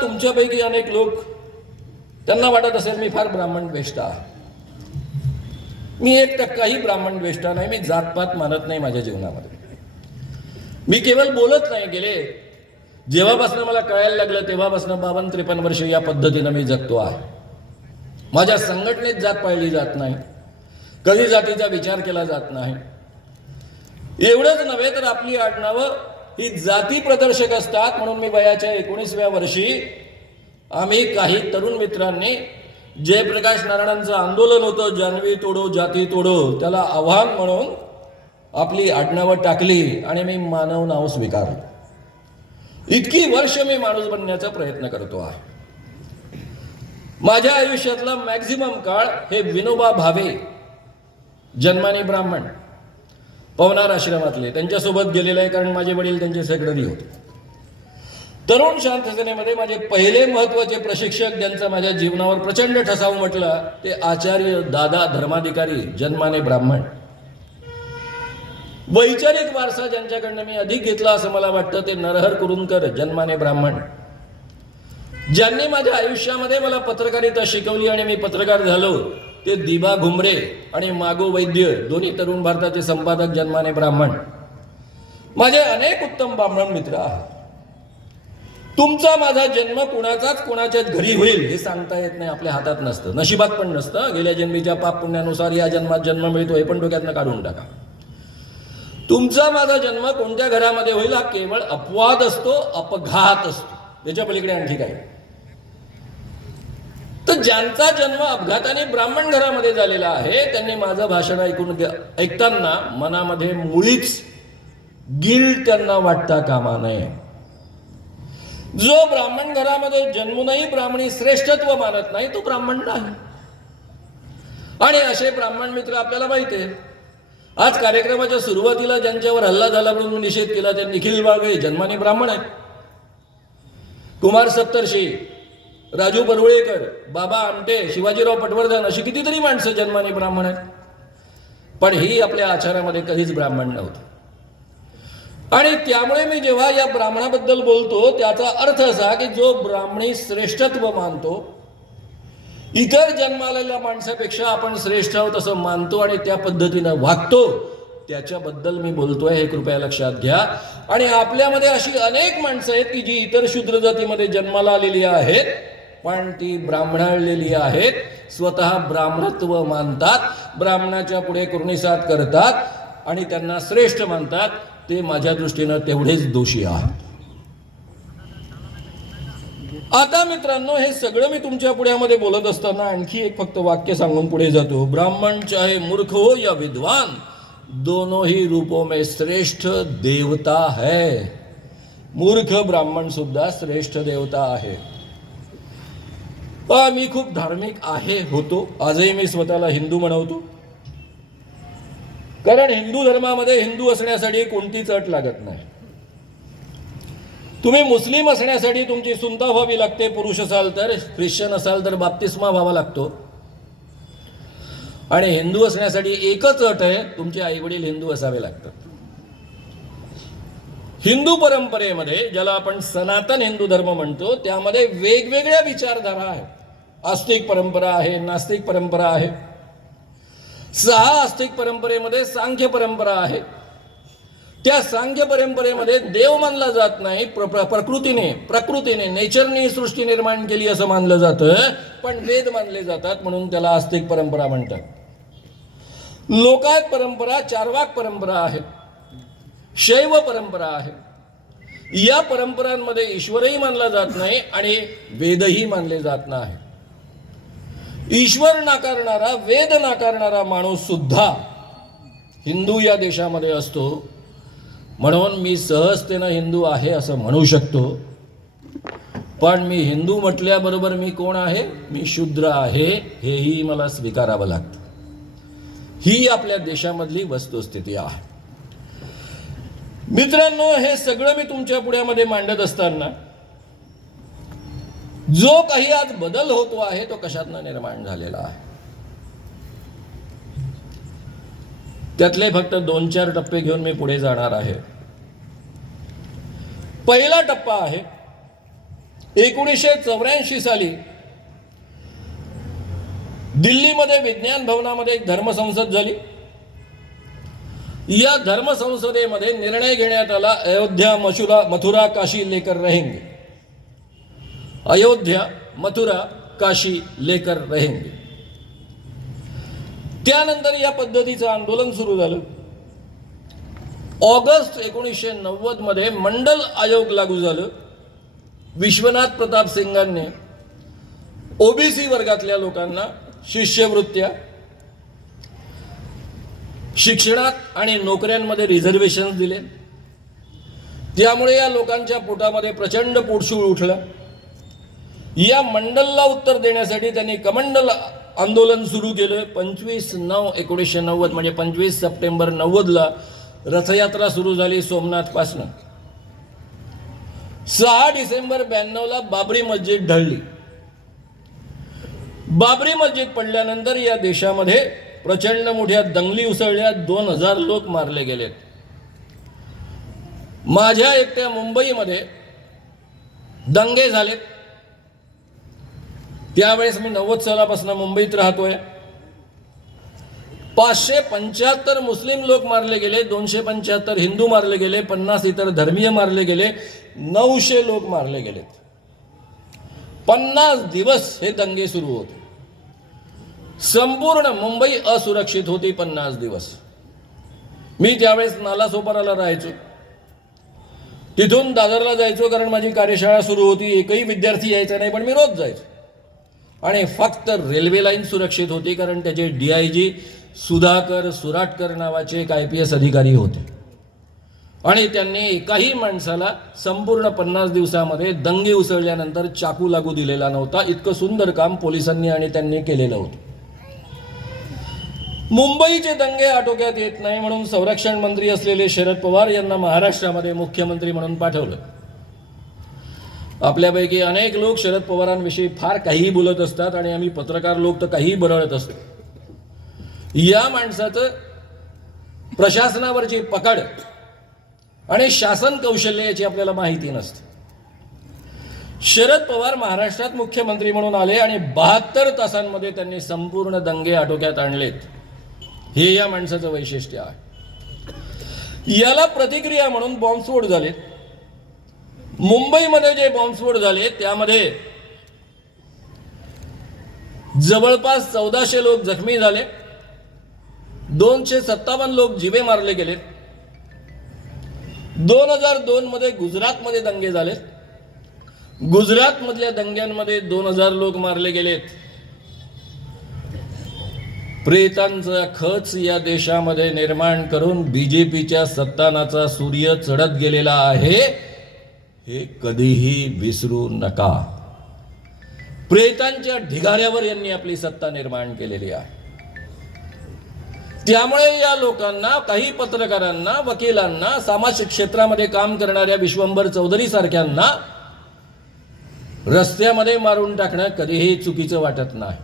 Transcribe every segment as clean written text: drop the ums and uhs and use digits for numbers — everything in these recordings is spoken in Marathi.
तुमच्यापैकी अनेक लोक त्यांना वाटत असेल मी फार ब्राह्मण द्वेष्टा आहे. मी 1%ही ब्राह्मण द्वेष्टा नाही. मी जातपात मानत नाही माझ्या जीवनामध्ये. मी केवळ बोलत नाही. गेले जेव्हापासून मला कळायला लागलं तेव्हापासून 52-53 वर्ष या पद्धतीनं मी जगतो आहे. माझ्या संघटनेत जात पाळली जात नाही. कधी जातीचा विचार केला जात नाही. एवढंच नव्हे तर आपली आडनावं ही जाती प्रदर्शक असतात. म्हणून मी वयाच्या 19व्या वर्षी आम्ही काही तरुण मित्रांनी जयप्रकाश नारायणांचं आंदोलन होतं जानवी तोडो जाती तोडो, त्याला आव्हान म्हणून आपली आडनावं टाकली आणि मी मानव नाव स्वीकारलं. इतकी वर्ष मी माणूस बनण्याचा प्रयत्न करतो आहे. माझ्या आयुष्यातला मॅक्झिमम काळ हे विनोबा भावे, जन्माने ब्राह्मण, पवनार आश्रमातले, त्यांच्यासोबत गेलेलं आहे. कारण माझे वडील त्यांचे सेक्रेटरी होते. तरुण शांत सेनेमध्ये माझे पहिले महत्त्वाचे प्रशिक्षक ज्यांचा माझ्या जीवनावर प्रचंड ठसा उमटला ते आचार्य दादा धर्माधिकारी, जन्माने ब्राह्मण. वैचारिक वारसा ज्यांच्याकडनं मी अधिक घेतला असं मला वाटतं ते नरहर कुरुंदकर, जन्माने ब्राह्मण. ज्यांनी माझ्या आयुष्यामध्ये मला पत्रकारिता शिकवली आणि मी पत्रकार झालो ते दिबा घुमरे आणि मागो वैद्य, दोन्ही तरुण भारताचे संपादक, जन्माने ब्राह्मण. माझे अनेक उत्तम ब्राह्मण मित्र आहेत. तुमचा माझा जन्म कुणाचाच कुणाच्याच घरी होईल हे सांगता येत नाही. आपल्या हातात नसतं, नशिबात पण नसतं. गेल्या जन्मीच्या पाप पुण्यानुसार या जन्मात जन्म मिळतो हे पण डोक्यातनं काढून टाका. तुमचा माझा जन्म कोणत्या घरामध्ये होईल हा केवळ अपवाद असतो, अपघात असतो. त्याच्या पलीकडे आणखी काही. तर ज्यांचा जन्म अपघाताने ब्राह्मण घरामध्ये झालेला आहे त्यांनी माझं भाषण ऐकताना मनामध्ये मुळीच गिल्ट त्यांना वाटता कामा नये. जो ब्राह्मण घरामध्ये जन्मूनही ब्राह्मणी श्रेष्ठत्व मानत नाही तो ब्राह्मण नाही. आणि असे ब्राह्मण मित्र आपल्याला माहिती आहे. आज कार्यक्रमाच्या सुरुवातीला ज्यांच्यावर हल्ला झाला म्हणून निषेध केला ते निखिल बागळे, जन्माने ब्राह्मण आहेत. कुमार सप्तर्षी, राजू बरुळेकर, बाबा आमटे, शिवाजीराव पटवर्धन अशी कितीतरी माणसं जन्माने ब्राह्मण आहेत. पण ही आपल्या आचारामध्ये कधीच ब्राह्मण नव्हती. आणि त्यामुळे मी जेव्हा या ब्राह्मणाबद्दल बोलतो त्याचा अर्थ असा की जो ब्राह्मणी श्रेष्ठत्व मानतो, इतर जन्मालेल्या माणसापेक्षा आपण श्रेष्ठ आहोत असं मानतो आणि त्या पद्धतीनं वागतो, त्याच्याबद्दल मी बोलतोय हे कृपया लक्षात घ्या. आणि आपल्यामध्ये अशी अनेक माणसं आहेत की जी इतर शूद्र जातीमध्ये जन्माला आलेली आहेत पण ती ब्राह्मणाळलेली आहेत. स्वतः ब्राह्मणत्व मानतात, ब्राह्मणाच्या पुढे कुर्निसात करतात आणि त्यांना श्रेष्ठ मानतात. ते माझ्या दृष्टीनं तेवढेच दोषी आहेत. आता मित्रांनो हे सगळं मी तुमच्या पुढ्यामध्ये बोलत असताना आणखी एक फक्त वाक्य सांगून पुढे जातो. ब्राह्मण चाहे मूर्ख हो या विद्वान, दोनों ही रूपों में श्रेष्ठ देवता है. मूर्ख ब्राह्मण सुद्धा श्रेष्ठ देवता आहे. मी खूप धार्मिक आहे, होतो. आजही मी स्वतःला हिंदू म्हणवतो. कारण हिंदू धर्मामध्ये हिंदू असण्यासाठी कोणतीच अट लागत नाही. तुम्ही मुस्लिम असण्यासाठी तुमची सुनता व्हावी लागते पुरुष असाल तर, ख्रिश्चन असाल तर बाप्तिस्मा व्हावा लागतो. आणि हिंदू असण्यासाठी एकच अट आहे, तुमचे आईवडील हिंदू असावे लागतात. हिंदू परंपरेमध्ये ज्याला आपण सनातन हिंदू धर्म म्हणतो त्यामध्ये वेगवेगळ्या विचारधारा आहेत. आस्तिक परंपरा आहे, नास्तिक परंपरा आहे. 6 आस्तिक परंपरेमध्ये सांख्य परंपरा आहे. त्या सांख्य परंपरेमध्ये देव मानला जात नाही, प्रकृतीने नेचरने सृष्टी निर्माण केली असं मानलं जातं. पण वेद मानले जातात म्हणून त्याला आस्तिक परंपरा म्हणतात. लोकायत परंपरा, चार्वाक परंपरा आहे, शैव परंपरा आहे. या परंपरांमध्ये ईश्वरही मानला जात नाही आणि वेदही मानले जात नाही. ईश्वर नाकारणारा, वेद नाकारणारा माणूस सुद्धा हिंदू या देशामध्ये असतो. म्हणून मी सहजतेनं हिंदू आहे असं म्हणू शकतो. पण मी हिंदू म्हटल्याबरोबर मी कोण आहे? मी शूद्र आहे हेही मला स्वीकारावं लागतं. ही आपल्या देशामधली वस्तुस्थिती आहे. मित्रांनो हे सगळं मी तुमच्या पुढ्यामध्ये मांडत असताना जो काही आज बदल होतो आहे तो कशातनं निर्माण झालेला आहे त्यातले फक्त 2-4 टप्पे घेऊन मी पुढे जाणार आहे. पहिला टप्पा आहे 1984 साली दिल्लीमध्ये विज्ञान भवनामध्ये एक धर्मसंसद झाली. या धर्मसंसदेमध्ये निर्णय घेण्यात आला, अयोध्या मथुरा काशी लेकर रहेंगे. अयोध्या मथुरा काशी लेकर रहेंगे. त्यानंतर या पद्धतीचं आंदोलन सुरू झालं. ऑगस्ट 1990 मध्ये मंडल आयोग लागू झालं. विश्वनाथ प्रताप सिंगांनी ओबीसी वर्गातल्या लोकांना शिष्यवृत्त्या, शिक्षणात आणि नोकऱ्यांमध्ये रिझर्वेशन दिले. त्यामुळे या लोकांच्या पोटामध्ये प्रचंड पोटशूळ उठलं. या मंडलला उत्तर देण्यासाठी त्यांनी कमंडल आंदोलन सुरू केलं. 25/9/1990 म्हणजे 25 सप्टेंबर 90ला रथयात्रा सुरू झाली सोमनाथपासून. 6 डिसेंबर 92ला बाबरी मस्जिद ढळली. बाबरी मस्जिद पडल्यानंतर या देशामध्ये प्रचंड मोठ्या दंगली उसळल्या. 2000 लोक मारले गेलेत. माझ्या एकट्या मुंबईमध्ये दंगे झालेत. त्यावेळेस मी 90 सालापासून मुंबईत राहतोय. 575 मुस्लिम लोक मारले गेले, 275 हिंदू मारले गेले, 50 इतर धर्मीय मारले गेले, 900 लोक मारले गेलेत. 50 दिवस हे दंगे सुरू होते. संपूर्ण मुंबई असुरक्षित होती 50 दिवस. मी त्यावेळेस नालासोपाराला राहायचो. तिथून दादरला जायचो कारण माझी कार्यशाळा सुरू होती. एकही विद्यार्थी यायचा नाही, पण मी रोज जायचो. आणि फक्त रेल्वे लाईन सुरक्षित होती कारण त्याचे DIG सुधाकर सुराटकर नावाचे एक IPS अधिकारी होते. आणि त्यांनी एकाही माणसाला संपूर्ण 50 दिवसामध्ये दंगे उसळल्यानंतर चाकू लागू दिलेला नव्हता. इतकं सुंदर काम पोलिसांनी आणि त्यांनी केलेलं होतं. मुंबईचे दंगे आटोक्यात येत नाही म्हणून संरक्षण मंत्री असलेले शरद पवार यांना महाराष्ट्रामध्ये मुख्यमंत्री म्हणून पाठवलं. आपल्यापैकी अनेक लोक शरद पवारांविषयी फार काहीही बोलत असतात आणि आम्ही पत्रकार लोक तर काहीही बरळत असतो. या माणसाचं प्रशासनावरची पकड आणि शासन कौशल्य याची आपल्याला माहिती नसते. शरद पवार महाराष्ट्रात मुख्यमंत्री म्हणून आले आणि 72 तासांमध्ये त्यांनी संपूर्ण दंगे आटोक्यात आणलेत. हे या माणसाचं वैशिष्ट्य आहे. याला प्रतिक्रिया म्हणून बॉम्बस्फोट झाले. मुंबईमध्ये जे बॉम्बस्फोट झाले त्यामध्ये जवळपास 1400 लोक जखमी झाले. 257 लोक जीवे मारले गेले. 2002 मध्ये गुजरातमध्ये दंगे झाले. गुजरातमधल्या दंग्यांमध्ये 2000 लोक मारले गेलेत. प्रेतांचा खच या देशामध्ये निर्माण करून BJPच्या सत्तानाचा सूर्य चढत गेलेला आहे, हे कधीही विसरू नका. प्रेतांच्या ढिगाऱ्यावर यांनी आपली सत्ता निर्माण केलेली आहे. त्यामुळे या लोकांना, काही पत्रकारांना, वकिलांना, सामाजिक क्षेत्रामध्ये काम करणाऱ्या विश्वंभर चौधरी सारख्यांना रस्त्यामध्ये मारून टाकणं कधीही चुकीचं वाटत नाही.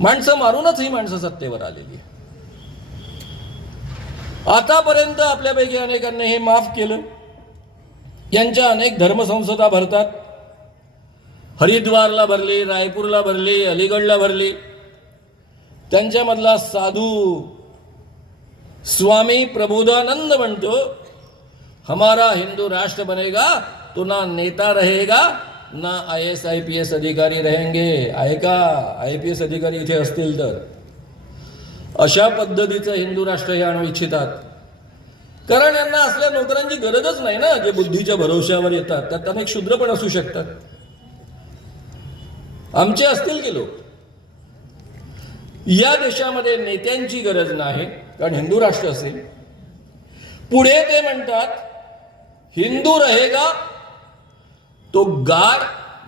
माणसं मारूनच ही माणसं सत्तेवर आलेली. आतापर्यंत आपल्यापैकी अनेकांनी हे माफ केलं. यांच्या अनेक धर्मसंसदा भरतात. हरिद्वारला भरली, रायपूरला भरली, अलीगडला भरली. त्यांच्यामधला साधू स्वामी प्रबोधानंद म्हणतो, हमारा हिंदू राष्ट्र बनेगा तो ना नेता रहेगा ना IAS IPS अधिकारी रहेंगे. ऐका, IPS अधिकारी इथे असतील तर अशा पद्धतीचं हिंदू राष्ट्र हे आणू इच्छितात. कारण यांना असल्या नोकरांची गरजच नाही ना, जे बुद्धीच्या भरोश्यावर येतात. त्यात अनेक शूद्र पण असू शकतात. आमचे असतील की लोक. या देशामध्ये नेत्यांची गरज नाही कारण हिंदू राष्ट्र असेल. पुढे ते म्हणतात, हिंदू रहेगा तो गाय,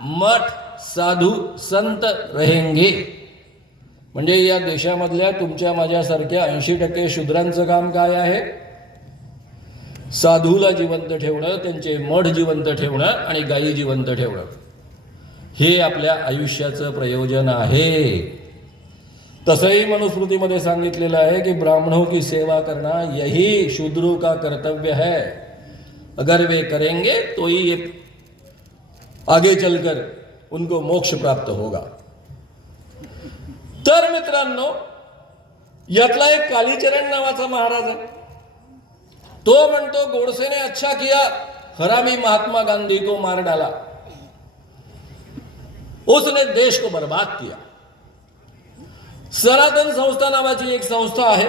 मठ, साधू, संत रहेंगे. म्हणजे या देशामधल्या तुमच्या माझ्यासारख्या 80% शूद्रांचं काम काय आहे? साधूला जिवंत ठेवणं, त्यांचे मठ जिवंत ठेवणं आणि गायी जिवंत ठेवणं. हे आपल्या आयुष्याचं प्रयोजन आहे. तसंही मनुस्मृतीमध्ये सांगितलेलं आहे की ब्राह्मणों की सेवा करना यही शूद्रों का कर्तव्य है. अगर वे करेंगे तो ही ये आगे चलकर उनको मोक्ष प्राप्त होगा। तर मित्रांनो, यातला एक कालीचरण नावाचा महाराज आहे, तो म्हणतो गोडसेने अच्छा किया, हरामी महात्मा गांधी को मार डाला, उसने देश को बर्बाद किया। सनातन संस्था नावाची एक संस्था आहे,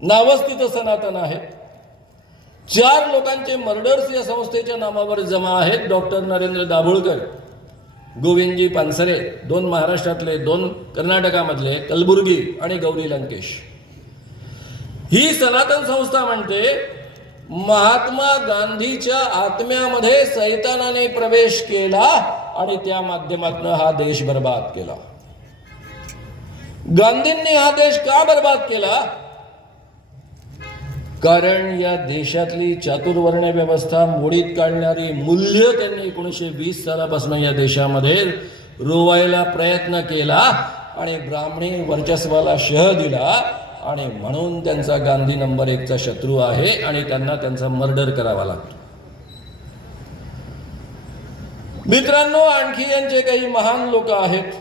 नावच तिथं सनातन आहे। 4 लोकांचे मर्डर्स या संस्थेच्या नावावर जमा आहेत। डॉक्टर नरेंद्र दाभोळकर, गोविंदजी पानसरे, 2 महाराष्ट्रातले, 2 कर्नाटकामधले, कलबुर्गी आणि गौरी लंकेश। ही सनातन संस्था म्हणते महात्मा गांधीच्या आत्म्यामध्ये सैतानाने प्रवेश केला आणि त्या माध्यमातून हा देश बर्बाद केला। गांधींनी हा देश का बर्बाद केला? कारण या देशातली चातुर्वर्ण व्यवस्था मोडीत काढणारी मूल्य त्यांनी 1920 सालापासून या देशामध्ये रोवायला प्रयत्न केला आणि ब्राह्मणी वर्चस्वाला शह दिला आणि म्हणून त्यांचा गांधी नंबर 1चा शत्रू आहे आणि त्यांना त्यांचा मर्डर करावा लागतो। मित्रांनो, आणखी यांचे काही महान लोक आहेत,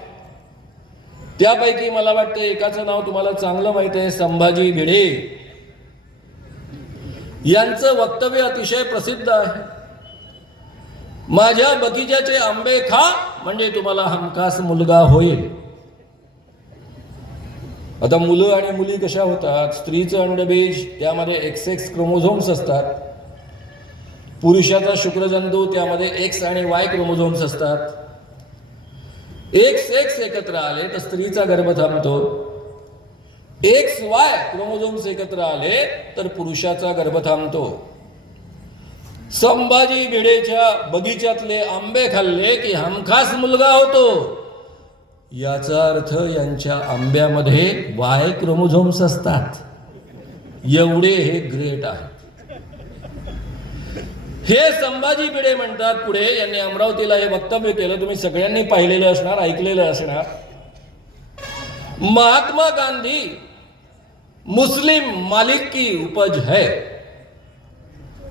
त्यापैकी मला वाटतं एकाचं नाव तुम्हाला चांगलं माहित आहे, संभाजी भिडे। यांचं वक्तव्य अतिशय प्रसिद्ध आहे, माझ्या बगीच्याचे आंबे खा म्हणजे तुम्हाला हमखास मुलगा होईल। आता मुलं आणि मुली कशा होतात? स्त्रीचं अंडबीज, त्यामध्ये XX क्रोमोझोम्स असतात, पुरुषाचा शुक्रजंतू, त्यामध्ये X आणि Y क्रोमोझोम्स असतात। XX एकत्र आले तर स्त्रीचा गर्भ थांबतो, XY क्रोमोझोम्स एकत्र आले तर पुरुषाचा गर्भ थांबतो। संभाजी भिडेच्या बगीच्यातले आंबे खाल्ले की हमखास मुलगा होतो, याचा अर्थ यांच्या आंब्यामध्ये Y क्रोमोझोम्स असतात। एवढे हे ग्रेट आहे। हे संभाजी भिडे म्हणतात पुढे, यांनी अमरावतीला हे वक्तव्य केलं, तुम्ही सगळ्यांनी पाहिलेलं असणार, ऐकलेलं असणार। महात्मा गांधी मुस्लिम मालिक की उपज है,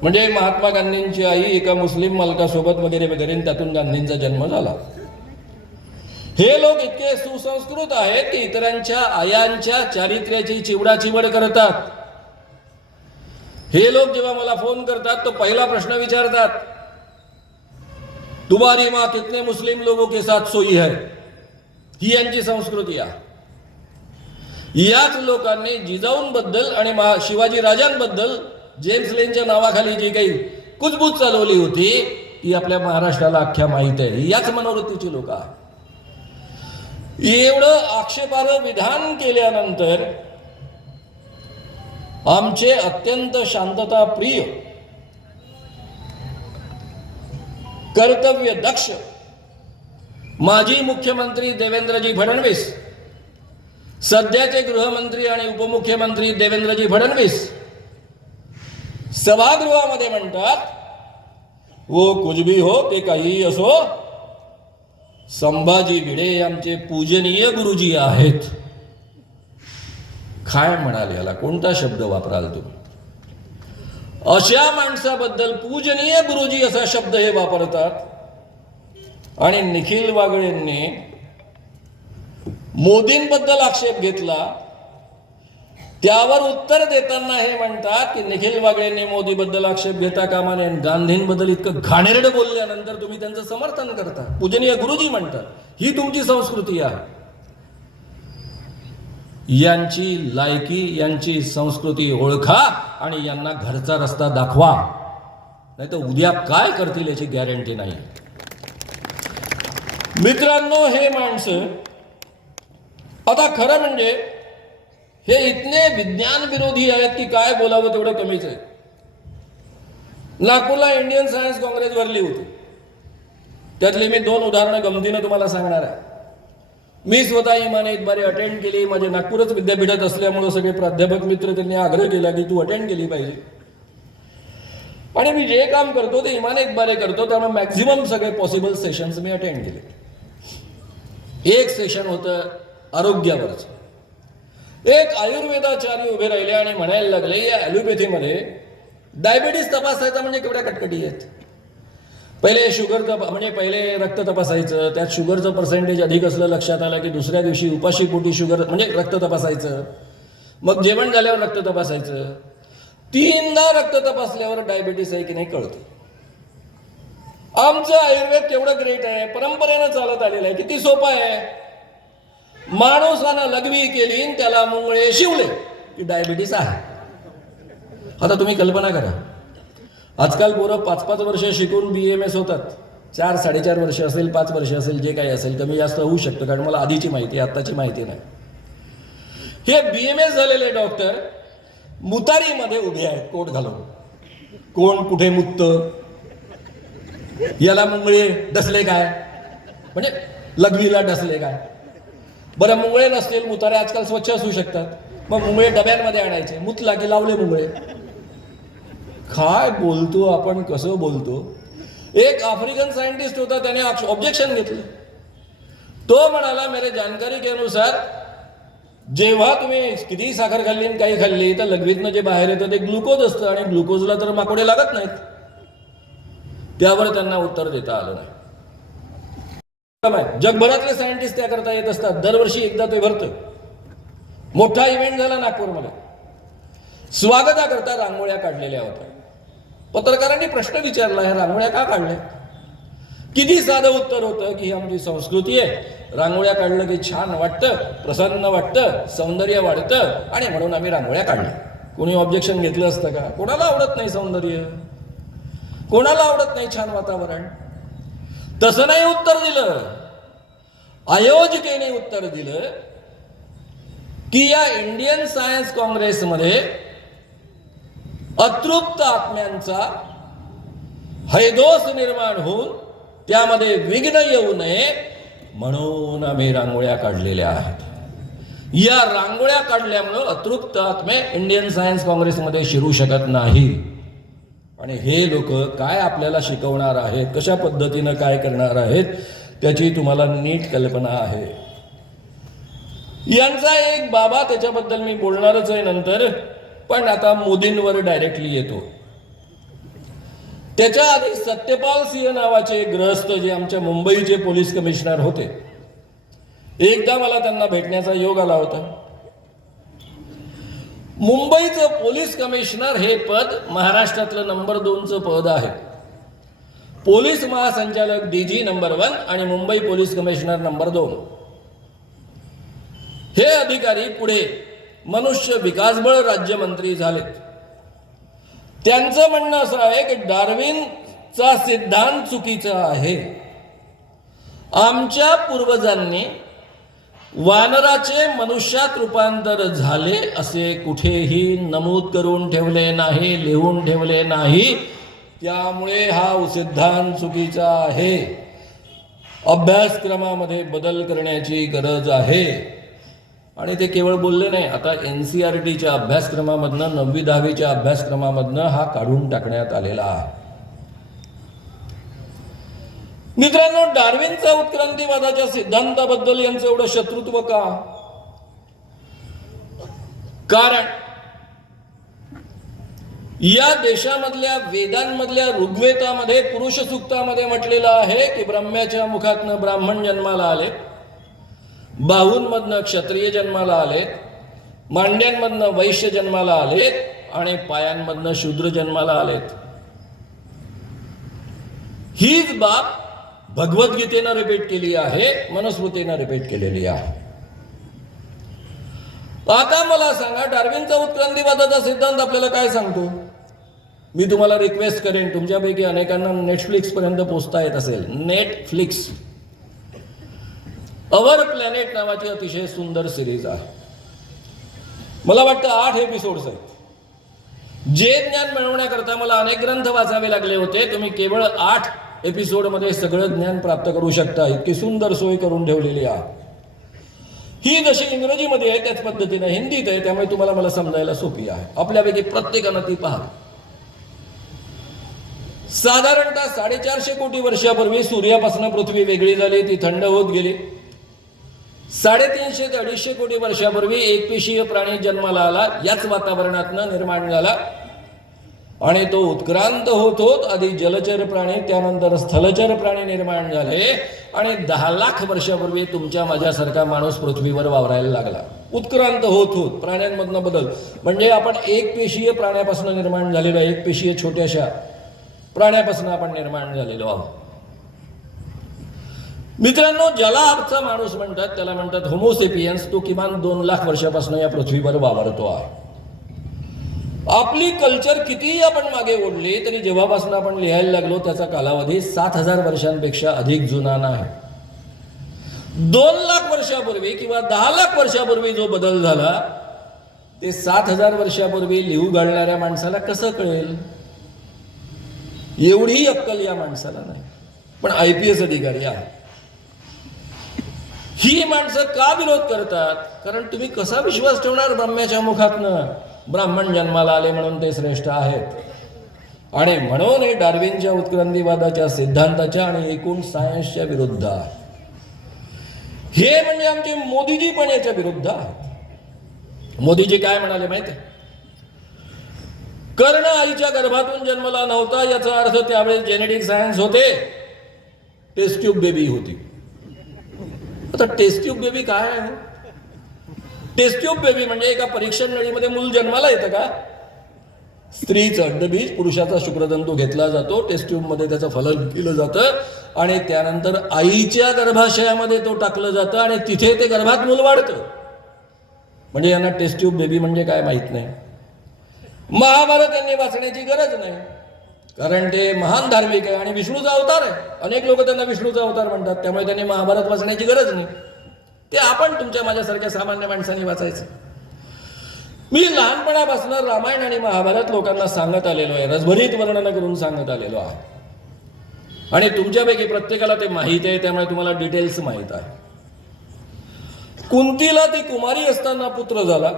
म्हणजे महात्मा गांधींची आई एका मुस्लिम मालकासोबत वगैरे वगैरे, त्यातून गांधींचा जन्म झाला। हे लोक इतके सुसंस्कृत आहेत की इतरांच्या आयांच्या चारित्र्याची चिवडाचिवड करतात। हे लोक जेव्हा मला फोन करतात तो पहिला प्रश्न विचारतात, तुम्हारी माँ कितने मुस्लिम लोगों के साथ सोई है? ही यांची संस्कृती आहे। याच लोकांनी जिजाऊंबद्दल आणि शिवाजी राजांबद्दल जेम्स लेनच्या नावाखाली जी काही कुजबूज चालवली होती ती आपल्या महाराष्ट्राला अख्ख्या माहित आहे। याच मनोवृत्तीची लोक आहेत। एवढं आक्षेपार्ह विधान केल्यानंतर आमचे अत्यंत शांतता प्रिय, कर्तव्य दक्ष माजी मुख्यमंत्री देवेंद्रजी फडणवीस, सध्याचे गृहमंत्री आणि उपमुख्यमंत्री देवेंद्रजी फडणवीस सभागृहामध्ये म्हणतात, वो कुछ भी हो, ते काहीही असो, संभाजी भिडे आमचे पूजनीय गुरुजी आहेत। काय म्हणाल याला? कोणता शब्द वापराल तुम्ही? अशा माणसाबद्दल पूजनीय गुरुजी असा शब्द हे वापरतात। आणि निखिल वागळेंनी मोदींबद्दल आक्षेप घेतला, त्यावर उत्तर देताना हे म्हणतात की निखिल वागळेंनी मोदीबद्दल आक्षेप घेता कामा नये, गांधींबद्दल इतकं घाणेरडं बोलल्यानंतर तुम्ही त्यांचं समर्थन करता, पूजनीय गुरुजी म्हणतात। ही तुमची संस्कृती आहे। यांची लायकी, यांची संस्कृती ओळखा आणि यांना घरचा रस्ता दाखवा, नाही तर उद्या काय करतील याची गॅरंटी नाही। मित्रांनो, हे माणसं आता खरं म्हणजे हे इतने विज्ञान विरोधी आहेत की काय बोलावं तेवढं कमीच आहे। नागपूरला इंडियन सायन्स काँग्रेस भरली होती, त्यातली मी 2 उदाहरणं गमतीनं तुम्हाला सांगणार आहे। मी स्वतः इमाने इतबारे अटेंड केली, माझे नागपूरच विद्यापीठात असल्यामुळे सगळे प्राध्यापक मित्र त्यांनी आग्रह केला की तू अटेंड केली पाहिजे, आणि मी जे काम करतो ते इमाने इतबारे करतो, त्यामुळे मॅक्झिमम सगळे पॉसिबल सेशन्स मी अटेंड केले। एक सेशन होतं आरोग्यावरचं। एक आयुर्वेदाचार्य उभे राहिले आणि म्हणायला लागले, या ॲलोपॅथीमध्ये डायबिटीस तपासायचा म्हणजे केवढ्या कटकटी आहेत। पहिले शुगर म्हणजे पहिले रक्त तपासायचं, त्यात शुगरचं पर्सेंटेज अधिक असलं लक्षात आलं की दुसऱ्या दिवशी उपाशीपोटी शुगर म्हणजे रक्त तपासायचं, मग जेवण झाल्यावर रक्त तपासायचं. 3दा रक्त तपासल्यावर डायबिटीस आहे की नाही कळतं. आमचं आयुर्वेद केवढं ग्रेट आहे, परंपरेनं चालत आलेलं आहे, किती सोपं आहे. माणूसानं लघवी केली आणि त्याला मुंगळे शिवले की डायबिटीस आहे. आता तुम्ही कल्पना करा, आजकाल पोरं 5-5 वर्ष शिकून BMS होतात. 4-4.5 वर्ष असेल, 5 वर्ष असेल, जे काही असेल, कमी जास्त होऊ शकतं, कारण मला आधीची माहिती आत्ताची माहिती नाही. हे BMS झालेले डॉक्टर मुतारीमध्ये उभे आहेत कोट घालून. कोण कुठे मुततं, याला मुंगळे डसले काय, म्हणजे लघवीला डसले काय. बरं, मुंगळे नसतील, मुतारे आजकाल स्वच्छ असू शकतात, मग मुंगळे डब्यांमध्ये आणायचे, मुतला की लावले मुंगळे. काय बोलतो आपण, कसं बोलतो. एक आफ्रिकन सायंटिस्ट होता, त्याने ऑब्जेक्शन घेतलं. तो म्हणाला, मेरे जानकारी के अनुसार जेव्हा तुम्ही कितीही साखर खाल्ली आणि काही खाल्ली तर लघवीतनं जे बाहेर येतं ते ग्लुकोज असतं, आणि ग्लुकोजला तर माकोडे लागत नाहीत. त्यावर त्यांना उत्तर देता आलं नाही. जगभरातले सायंटिस्ट त्याकरता येत असतात, दरवर्षी एकदा ते भरतं. मोठा इव्हेंट झाला नागपूरमध्ये, स्वागताकरता रांगोळ्या काढलेल्या होत्या. पत्रकारांनी प्रश्न विचारला, ह्या रांगोळ्या का काढल्या. किती साधं उत्तर होतं की ही आमची संस्कृती आहे, रांगोळ्या काढलं की छान वाटतं, प्रसन्न वाटतं, सौंदर्य वाढतं, आणि म्हणून आम्ही रांगोळ्या काढल्या. कोणी ऑब्जेक्शन घेतलं असतं का. कोणाला आवडत नाही सौंदर्य, कोणाला आवडत नाही छान वातावरण. तसं नाही उत्तर दिलं. आयोजकेने उत्तर दिलं की या इंडियन सायन्स काँग्रेसमध्ये अतृप्त आत्म्यांचा हैदोस निर्माण होऊन त्यामध्ये विघ्न येऊ नये म्हणून आम्ही रांगोळ्या काढलेल्या आहेत. या रांगोळ्या काढल्यामुळं अतृप्त आत्मे इंडियन सायन्स काँग्रेसमध्ये शिरू शकत नाही. आणि हे लोक काय आपल्याला शिकवणार आहेत, कशा पद्धतीनं काय करणार आहेत, त्याची तुम्हाला नीट कल्पना आहे. यांचा एक बाबा, त्याच्याबद्दल मी बोलणारच आहे नंतर, पण आता मोदींवर डायरेक्टली येतो. त्याच्या आधी सत्यपाल सिंह नावाचे गृहस्थ जे आमच्या मुंबईचे पोलीस कमिशनर होते, एकदा मला त्यांना भेटण्याचा योग आला होता. मुंबईचं पोलीस कमिशनर हे पद महाराष्ट्रातलं नंबर 2चं पद आहे. पोलीस महासंचालक DG नंबर 1 आणि मुंबई पोलीस कमिशनर नंबर 2. हे अधिकारी पुढे मनुष्य विकासबळ राज्यमंत्री झालेत. त्यांचं म्हणणं असं आहे की डार्विनचा सिद्धांत चुकीचा आहे. आमच्या पूर्वजांनी वानराचे मनुष्यात रूपांतर झाले असे कुठेही नमूद करून ठेवले नाही, लिहून ठेवले नाही. त्यामुळे हा सिद्धांत चुकीचा आहे. अभ्यासक्रमामध्ये बदल करण्याची गरज आहे. आणि ते केवळ बोलले नाही, आता NCERTच्या अभ्यासक्रमामधनं 9वी-10वीच्या अभ्यासक्रमामधनं हा काढून टाकण्यात आलेला आहे. मित्रांनो, डार्विनचा उत्क्रांतीवादाच्या सिद्धांताबद्दल यांचं एवढं शत्रुत्व का. कारण या देशामधल्या वेदांमधल्या ऋग्वेदामध्ये पुरुष सूक्तामध्ये म्हटलेलं आहे की ब्रह्म्याच्या मुखातनं ब्राह्मण जन्माला आले, बाहूंमधनं क्षत्रिय जन्माला आलेत, मांड्यांमधनं वैश्य जन्माला आलेत, आणि पायांमधनं शूद्र जन्माला आलेत. हीच बाब भगवद्गीतेनं रिपीट केली आहे, मनुस्मृतीनं रिपीट केलेली आहे. आता मला सांगा, डार्विनचा उत्क्रांतीवादाचा सिद्धांत आपल्याला काय सांगतो. मी तुम्हाला रिक्वेस्ट करेन, तुमच्यापैकी अनेकांना नेटफ्लिक्स पर्यंत पोहोचता येत असेल. नेटफ्लिक्स अवर प्लॅनेट नावाची अतिशय सुंदर सिरीज आहे. मला वाटतं 8 एपिसोड्स आहेत. जे ज्ञान मिळवण्याकरता मला अनेक ग्रंथ वाचावे लागले होते, तुम्ही केवळ 8 एपिसोडमध्ये सगळं ज्ञान प्राप्त करू शकता. इतकी सुंदर सोय करून ठेवलेली आहे. ही जशी इंग्रजीमध्ये आहे त्याच पद्धतीने हिंदीत आहे, त्यामुळे तुम्हाला मला समजायला सोपी आहे. आपल्यापैकी प्रत्येकानं ती पहा. साधारणतः 450 कोटी वर्षापूर्वी सूर्यापासून पृथ्वी वेगळी झाली, ती थंड होत गेली. 350 ते 250 कोटी वर्षापूर्वी एकपेशीय प्राणी जन्माला आला, याच वातावरणातनं निर्माण झाला. आणि तो उत्क्रांत होत होत आधी जलचर प्राणी, त्यानंतर स्थलचर प्राणी निर्माण झाले आणि 10 लाख वर्षापूर्वी तुमच्या माझ्यासारखा माणूस पृथ्वीवर वावरायला लागला. उत्क्रांत होत होत प्राण्यांमधनं बदल, म्हणजे आपण एक पेशीय प्राण्यापासून निर्माण झालेलो, एक पेशीय छोट्याशा प्राण्यापासून आपण निर्माण झालेलो आहोत. मित्रांनो, ज्याला आजचा माणूस म्हणतात त्याला म्हणतात होमोसेपियन्स. तो किमान 2 लाख वर्षापासून या पृथ्वीवर वावरतो आहे. आपली कल्चर कितीही आपण मागे ओढली तरी जेव्हापासून आपण लिहायला लागलो त्याचा कालावधी 7,000 वर्षांपेक्षा अधिक जुना नाही. 2 लाख वर्षापूर्वी किंवा 10 लाख वर्षापूर्वी जो बदल झाला ते 7,000 वर्षापूर्वी लिहू घालणाऱ्या माणसाला कसं कळेल? एवढी अक्कल या माणसाला नाही. पण IPS अधिकारी आहे. ही माणसं का विरोध करतात? कारण तुम्ही कसा विश्वास ठेवणार ब्रह्म्याच्या मुखातनं ब्राह्मण जन्माला आले म्हणून ते श्रेष्ठ आहेत? आणि म्हणून हे डार्विनच्या उत्क्रांतीवादाच्या सिद्धांताच्या आणि एकूण सायन्सच्या विरुद्ध आहे. हे म्हणजे आमचे मोदीजी पण याच्या विरुद्ध आहेत. मोदीजी काय म्हणाले माहिती आहे? कर्ण आईच्या गर्भातून जन्मला नव्हता याचा अर्थ त्यावेळेस जेनेटिक सायन्स होते, टेस्ट ट्यूब बेबी होती. आता टेस्ट ट्यूब बेबी काय आहे? टेस्ट ट्यूब बेबी म्हणजे एका परीक्षण नळीमध्ये मूल जन्माला येतं का? स्त्रीचं अंडबीज, पुरुषाचा शुक्रतंतू घेतला जातो, टेस्ट ट्यूबमध्ये त्याचं फलन केलं जातं आणि त्यानंतर आईच्या गर्भाशयामध्ये तो टाकलं जातं आणि तिथे ते गर्भात मूल वाढतं. म्हणजे यांना टेस्ट ट्यूब बेबी म्हणजे काय माहीत नाही. महाभारत यांनी वाचण्याची गरज नाही, कारण ते महान धार्मिक आहे आणि विष्णूचा अवतार आहे. अनेक लोक त्यांना विष्णूचा अवतार म्हणतात, त्यामुळे त्यांनी महाभारत वाचण्याची गरज नाही. ते आपण तुमच्या माझ्यासारख्या सामान्य माणसांनी वाचायचं. मी लहानपणापासून रामायण आणि महाभारत लोकांना सांगत आलेलो आहे, रसभरीत वर्णन करून सांगत आलेलो आहे. आणि तुमच्यापैकी प्रत्येकाला ते माहीत आहे, त्यामुळे तुम्हाला डिटेल्स माहीत आहे. कुंतीला ती कुमारी असताना पुत्र झाला.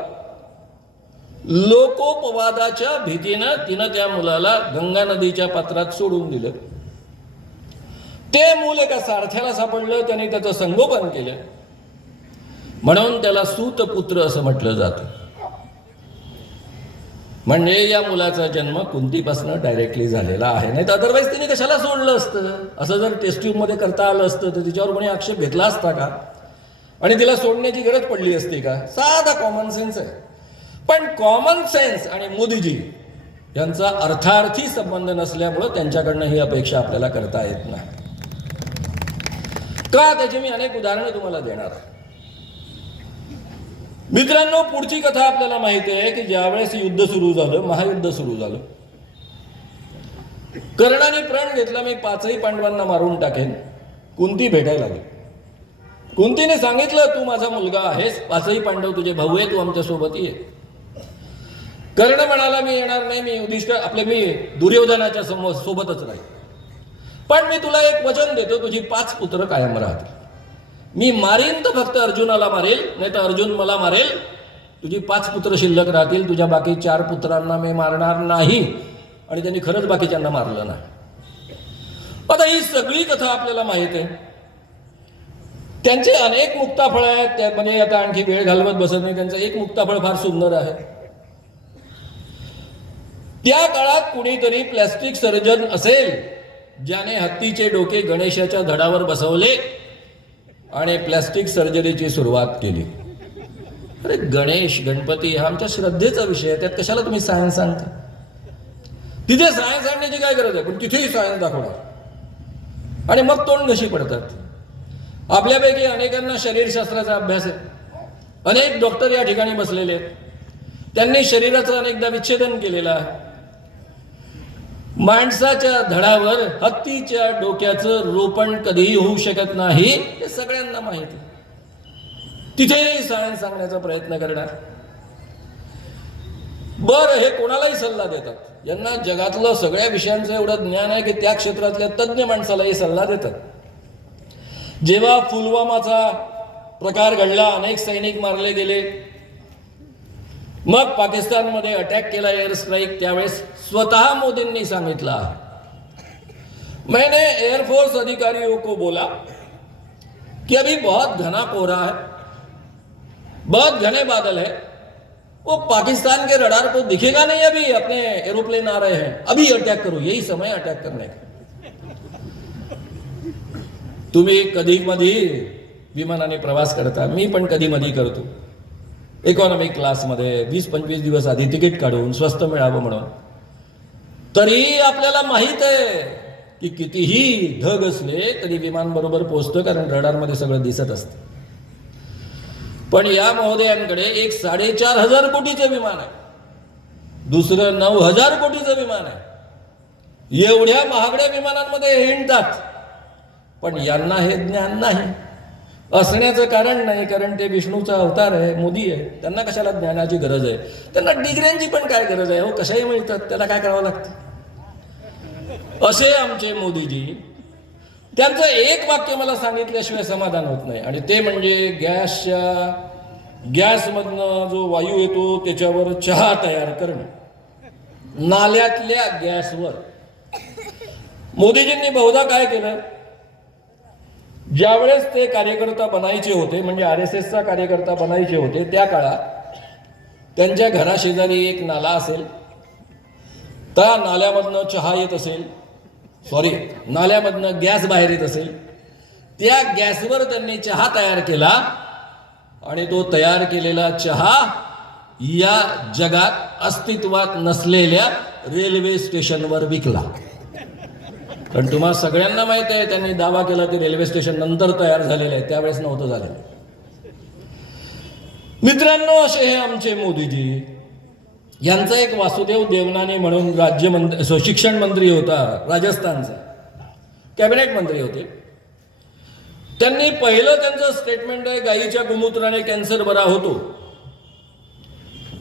लोकोपवादाच्या भीतीनं तिनं त्या मुलाला गंगा नदीच्या पात्रात सोडून दिलं. ते मूल एका सारथ्याला सापडलं, त्याने त्याचं संगोपन केलं, म्हणून त्याला सूतपुत्र असं म्हटलं जातं. म्हणजे या मुलाचा जन्म कुंतीपासून डायरेक्टली झालेला आहे. नाही तर अदरवाईज तिने कशाला सोडलं असतं? असं जर टेस्ट ट्यूबमध्ये करता आलं असतं तर तिच्यावर कोणी आक्षेप घेतला असता का? आणि तिला सोडण्याची गरज पडली असती का? साधा कॉमन सेन्स आहे. पण कॉमन सेन्स आणि मोदीजी यांचा अर्थार्थी संबंध नसल्यामुळं त्यांच्याकडनं ही अपेक्षा आपल्याला करता येत नाही. का? त्याची मी अनेक उदाहरणं तुम्हाला देणार आहे. मित्रांनो, पुढची कथा आपल्याला माहिती आहे की ज्यावेळेस युद्ध सुरू झालं, महायुद्ध सुरू झालं, कर्णाने प्रण घेतला मी 5ही पांडवांना मारून टाकेन. कुंती भेटायला लागली. कुंतीने सांगितलं तू माझा मुलगा आहेस, 5ही पांडव तुझे भाऊ आहे, तू आमच्या सोबत ये. कर्ण म्हणाला मी येणार नाही, मी दुर्योधनाच्या सोबतच राहील. पण मी तुला एक वचन देतो, तुझी 5 पुत्र कायम राहतील. मी मारीन तर फक्त अर्जुनाला मारेल, नाही तर अर्जुन मला मारेल. तुझी 5 पुत्र शिल्लक राहतील, तुझ्या बाकी 4 पुत्रांना मी मारणार नाही. आणि त्यांनी खरंच बाकीच्यांना मारलं नाही. आता ही सगळी कथा आपल्याला माहित आहे. त्यांचे अनेक मुक्ताफळ आहेत, त्यामध्ये आता आणखी वेळ घालवत बसत नाही. त्यांचं एक मुक्ताफळ फार सुंदर आहे. त्या काळात कुणीतरी प्लॅस्टिक सर्जन असेल ज्याने हत्तीचे डोके गणेशाच्या धडावर बसवले आणि प्लॅस्टिक सर्जरीची सुरुवात केली. अरे गणेश गणपती हा आमच्या श्रद्धेचा विषय आहे, त्यात कशाला तुम्ही सायन्स आणता? तिथे सायन्स आणण्याची काय गरज आहे? पण तिथेही सायन्स दाखवणार आणि मग तोंड घशी पडतात. आपल्यापैकी अनेकांना शरीरशास्त्राचा अभ्यास आहे. अनेक डॉक्टर या ठिकाणी बसलेले आहेत. त्यांनी शरीराचं अनेकदा विच्छेदन केलेलं आहे. माणसाच्या धडावर हत्तीच्या डोक्याचं रोपण कधीही होऊ शकत नाही, हे सगळ्यांना माहिती. तिथेही सायन्स सांगण्याचा प्रयत्न करणार. बरं, हे कोणालाही सल्ला देतात. यांना जगातलं सगळ्या विषयांचं एवढं ज्ञान आहे की त्या क्षेत्रातल्या तज्ज्ञ माणसालाही सल्ला देतात. जेव्हा पुलवामाचा प्रकार घडला, अनेक सैनिक मारले गेले, मग पाकिस्तानमध्ये अटॅक केला एअर स्ट्राईक, त्यावेळेस स्वतः मोदींनी सांगितलं, मैंने एयरफोर्स अधिकारियों को बोला कि अभी बहुत घना कोहरा है, बहुत घने बादल है, वो पाकिस्तान के रडार को दिखेगा नहीं, अभी अपने एरोप्लेन आ रहे हैं, अभी अटॅक करू, यही समय अटॅक करने का. तुम्ही कधी मधी विमानाने प्रवास करता, मी पण कधी मधी करतो. इकॉनॉमी क्लासमध्ये 20-25 दिवस आधी तिकीट काढून स्वस्त मिळावं म्हणून. तरी आपल्याला माहित आहे की कितीही ढग असले तरी विमान बरोबर पोहोचतं, कारण रडारमध्ये सगळं दिसत असतं. पण या महोदयांकडे एक 4,500 कोटीचं विमान आहे, दुसरं 9,000 कोटीचं विमान आहे. एवढ्या महागड्या विमानांमध्ये हिंडतात, पण यांना हे ज्ञान नाही. असण्याचं कारण नाही, कारण ते विष्णूचा अवतार आहे, मोदी आहे. त्यांना कशाला ज्ञानाची गरज आहे? त्यांना डिग्र्यांची पण काय गरज आहे? हो, कशाही मिळतात, त्याला काय करावं लागतं? असे आमचे मोदीजी. त्यांचं एक वाक्य मला सांगितल्याशिवाय समाधान होत नाही, आणि ते म्हणजे गॅसमधनं जो वायू येतो त्याच्यावर चहा तयार करणं, नाल्यातल्या गॅसवर. मोदीजींनी बहुधा काय केलं, ज्यावेळेस ते कार्यकर्ता बनायचे होते, म्हणजे RSSचा कार्यकर्ता बनायचे होते, त्या काळात त्यांच्या घराशेजारी एक नाला असेल, त्या नाल्यामधनं चहा येत असेल, नाल्यामधनं गॅस बाहेर येत असेल, त्या गॅसवर त्यांनी चहा तयार केला, आणि तो तयार केलेला चहा या जगात अस्तित्वात नसलेल्या रेल्वे स्टेशनवर विकला. कारण तुम्हाला सगळ्यांना माहित आहे, त्यांनी दावा केला ते रेल्वे स्टेशन नंतर तयार झालेले आहे, त्यावेळेस नव्हतं झालेलं. मित्रांनो, असे हे आमचे मोदीजी. यांचा एक वासुदेव देवनानी म्हणून शिक्षण मंत्री होता, राजस्थानचा कॅबिनेट मंत्री होते. त्यांनी पहिलं त्यांचं स्टेटमेंट आहे, गाईच्या गोमूत्राने कॅन्सर बरा होतो.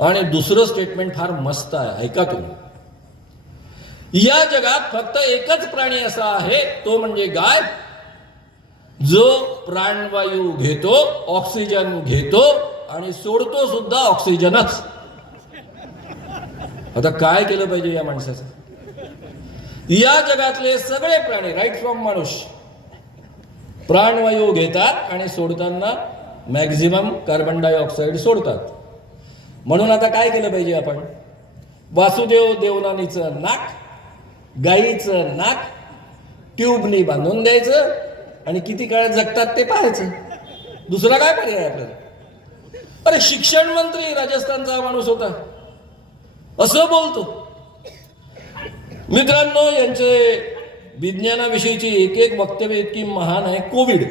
आणि दुसरं स्टेटमेंट फार मस्त आहे, ऐका तुम्ही. या जगात फक्त एकच प्राणी असा आहे, तो म्हणजे गाय, जो प्राणवायू घेतो, ऑक्सिजन घेतो आणि सोडतो सुद्धा ऑक्सिजनच. आता काय केलं पाहिजे या माणसाचं? या जगातले सगळे प्राणी, राईट फ्रॉम माणूस, प्राणवायू घेतात आणि सोडताना मॅक्झिमम कार्बन डायऑक्साईड सोडतात. म्हणून आता काय केलं पाहिजे आपण? वासुदेव देवनानीचं नाक, गाईचं नाक ट्यूबनी बांधून द्यायचं आणि किती काळ जगतात ते पाहायचं. दुसरा काय पर्याय आपल्याला? अरे, शिक्षण मंत्री राजस्थानचा माणूस होता, असं बोलतो. मित्रांनो, यांचे विज्ञानाविषयीची एक एक वक्तव्य इतकी महान आहे. कोविड,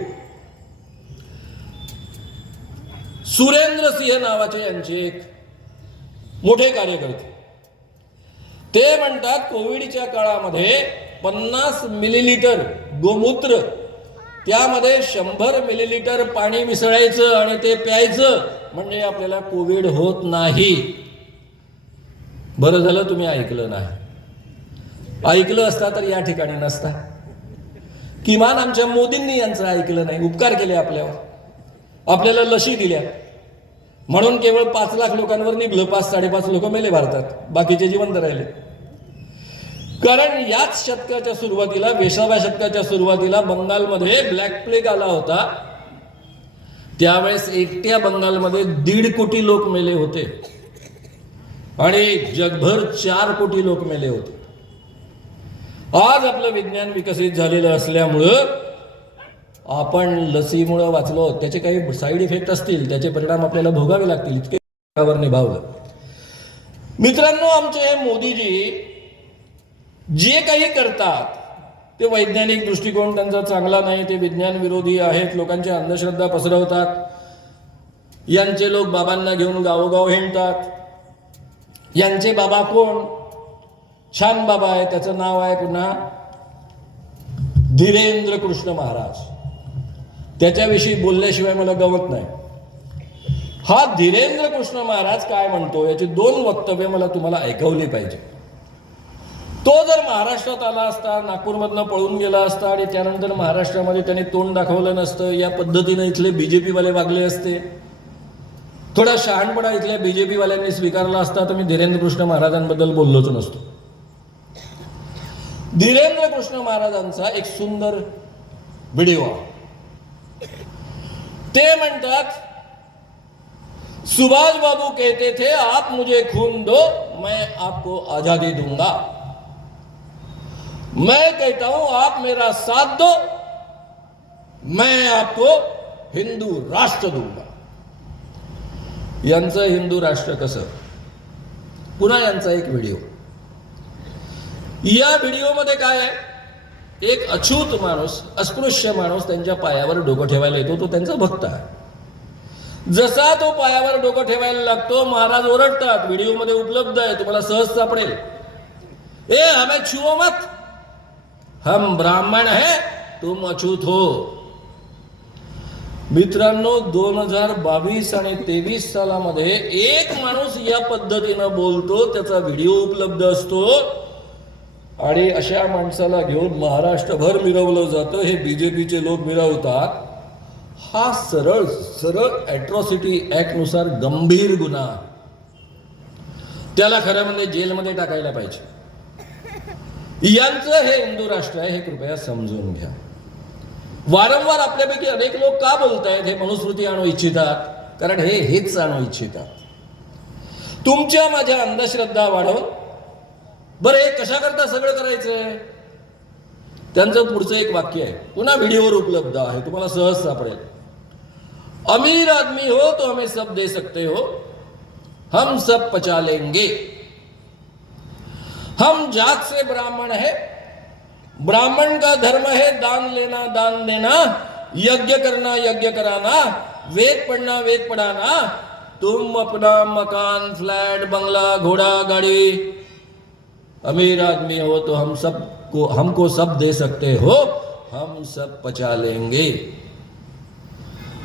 सुरेंद्र सिंह नावाचे यांचे एक मोठे कार्यकर्ते, ते म्हणतात कोविडच्या काळामध्ये 50 मिलीलिटर गोमूत्र, त्यामध्ये 100 मिलीलिटर पाणी मिसळायचं आणि ते प्यायचं, म्हणजे आपल्याला कोविड होत नाही. बरं झालं तुम्ही ऐकलं नाही. ऐकलं असता तर या ठिकाणी नसता. किमान आमच्या मोदींनी यांचं ऐकलं नाही. उपकार केले आपल्यावर, आपल्याला लशी दिल्या म्हणून केवळ 5 लाख लोकांवर निघलं, 5-5.5 लोक मेले भारतात, बाकीचे जिवंत राहिले. कारण याच शतकाच्या सुरुवातीला, 20व्या शतकाच्या सुरुवातीला बंगालमध्ये ब्लॅक प्लेग आला होता. त्यावेळेस एकट्या बंगालमध्ये 1.5 कोटी लोक मेले होते आणि जगभर 4 कोटी लोक मेले होते. आज आपलं विज्ञान विकसित झालेलं असल्यामुळं आपण लसीमुळं वाचलो. त्याचे काही साईड इफेक्ट असतील, त्याचे परिणाम आपल्याला भोगावे लागतील, इतके निभावलं. मित्रांनो, आमचे हे मोदीजी जे काही करतात ते वैज्ञानिक दृष्टिकोन त्यांचा चांगला नाही, ते विज्ञान विरोधी आहेत, लोकांच्या अंधश्रद्धा पसरवतात. यांचे लोक बाबांना घेऊन गावोगाव हिंडतात. यांचे बाबा कोण? छान बाबा आहे, त्याचं नाव आहे पुन्हा धीरेंद्र कृष्ण महाराज. त्याच्याविषयी बोलल्याशिवाय मला गमत नाही. हा धीरेंद्र कृष्ण महाराज काय म्हणतो याची 2 वक्तव्य मला तुम्हाला ऐकवली पाहिजे. तो जर महाराष्ट्रात आला असता, नागपूरमधनं पळून गेला असता आणि त्यानंतर महाराष्ट्रामध्ये त्याने तोंड दाखवलं नसतं, या पद्धतीने इथले बीजेपी वाले वागले असते, थोडा शहाणपणा इथल्या बीजेपी वाल्यांनी स्वीकारला असता, तर मी धीरेंद्र कृष्ण महाराजांबद्दल बोललोच नसतो. धीरेंद्र कृष्ण महाराजांचा एक सुंदर व्हिडिओ. ते म्हणतात सुभाष बाबू कहते थे, आप मुझे खून दो, मैं आपको आजादी दूंगा। मैं कहता हूं, आप मेरा साथ दो, मैं आपको हिंदू राष्ट्र दूंगा। यांचं हिंदू राष्ट्र कसं? पुन्हा यांचा एक व्हिडिओ. या व्हिडिओमध्ये काय आहे? एक अछूत माणूस, अस्पृश्य माणूस त्यांच्या पायावर डोकं ठेवायला येतो. तो त्यांचा भक्त आहे. जसा तो पायावर डोकं ठेवायला लागतो, महाराज ओरडतात. व्हिडिओमध्ये उपलब्ध आहे, तुम्हाला सहज सापडेल. ए हमें छुओ मत, हम ब्राह्मण है, तुम अछूत हो. मित्रांनो, 2022 आणि 23 सालामध्ये एक माणूस या पद्धतीनं बोलतो, त्याचा व्हिडिओ उपलब्ध असतो आणि अशा माणसाला घेऊन महाराष्ट्रभर मिरवलं जातं. हे बीजेपीचे लोक मिरवतात. हा सरळ सरळ अॅट्रॉसिटी ऍक्ट नुसार गंभीर गुन्हा. त्याला खरं म्हणजे जेलमध्ये टाकायला पाहिजे. यांचं हे हिंदू राष्ट्र आहे, हे कृपया समजून घ्या. वारंवार आपल्यापैकी अनेक लोक का बोलतायत? हे मनुस्मृती आणू इच्छितात, कारण हे हेच आणू इच्छितात. तुमच्या माझ्या अंधश्रद्धा वाढवून. बरं, हे कशा करता सगळं करायचंय? त्यांचं पुढचं एक वाक्य आहे, पुन्हा व्हिडिओवर उपलब्ध आहे, तुम्हाला सहज सापडेल. अमीर आदमी हो तो हमें सब दे सकते हो, हम सब पचा लेंगे. हम जात से ब्राह्मण है, ब्राह्मण का धर्म है दान लेना दान देना, यज्ञ करना यज्ञ कराना, वेद पढ़ना वेद पढ़ाना. तुम अपना मकान फ्लैट बंगला घोड़ा गाड़ी, अमीर आदमी हो तो हमको सब दे सकते हो, हम सब पचा लेंगे.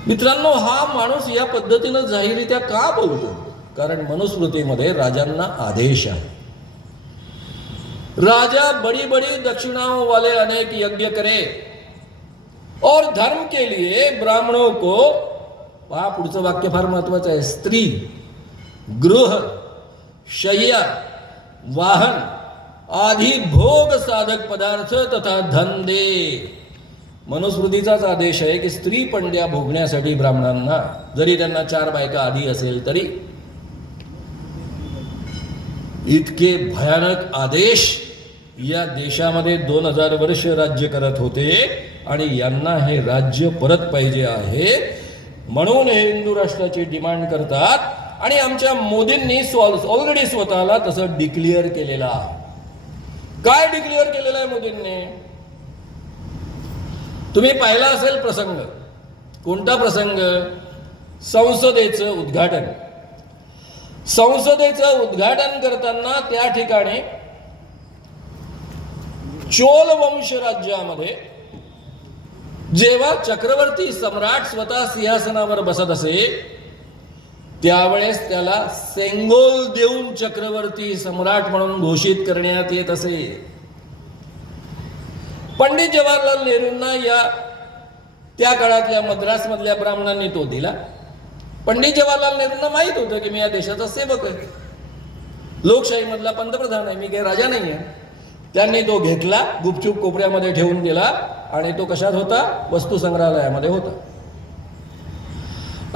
मित्रांनो, हा माणूस या पद्धतीनं जाहीररित्या का बोलतो? कारण मनुस्मृतीमध्ये राजांना आदेश आहे. राजा बड़ी बड़ी दक्षिणाओं वाले अनेक यज्ञ करे और धर्म के लिए ब्राह्मणों को, पहा पुढचं वाक्य फार महत्वाचं आहे, स्त्री, गृह, शय्या, वाहन आदि भोग साधक पदार्थ तथा धन दे. मनुस्मृतीचाच आदेश आहे की स्त्री पंड्या भोगण्यासाठी ब्राह्मणांना, जरी त्यांना 4 बायका आधी असेल तरी. इतके भयानक आदेश या देशामध्ये 2000 वर्ष राज्य करत होते आणि यांना हे राज्य परत पाहिजे आहे, म्हणून हे हिंदू राष्ट्राची डिमांड करतात. आणि आमच्या मोदींनी ऑलरेडी स्वतःला तसं डिक्लेअर केलेलं आहे. काय डिक्लेअर केलेलं आहे मोदींनी? तुम्ही पाहिला असेल प्रसंग. कोणता प्रसंग? संसदेचं उद्घाटन. संसदेचं उद्घाटन करताना त्या ठिकाणी चोल वंश राज्यामध्ये जेव्हा चक्रवर्ती सम्राट स्वतः सिंहासनावर बसत असे, त्यावेळेस त्याला सेंगोल देऊन चक्रवर्ती सम्राट म्हणून घोषित करण्यात येत असे. पंडित जवाहरलाल नेहरूंना या त्या काळातल्या मद्रासमधल्या ब्राह्मणांनी तो दिला. पंडित जवाहरलाल नेहरूंना माहित होतं की मी या देशाचा सेवक आहे, लोकशाहीमधला पंतप्रधान आहे, मी काही राजा नाही आहे. त्यांनी तो घेतला, गुपचूप कोपऱ्यामध्ये ठेवून दिला आणि तो कशात होता? वस्तू संग्रहालयामध्ये होता.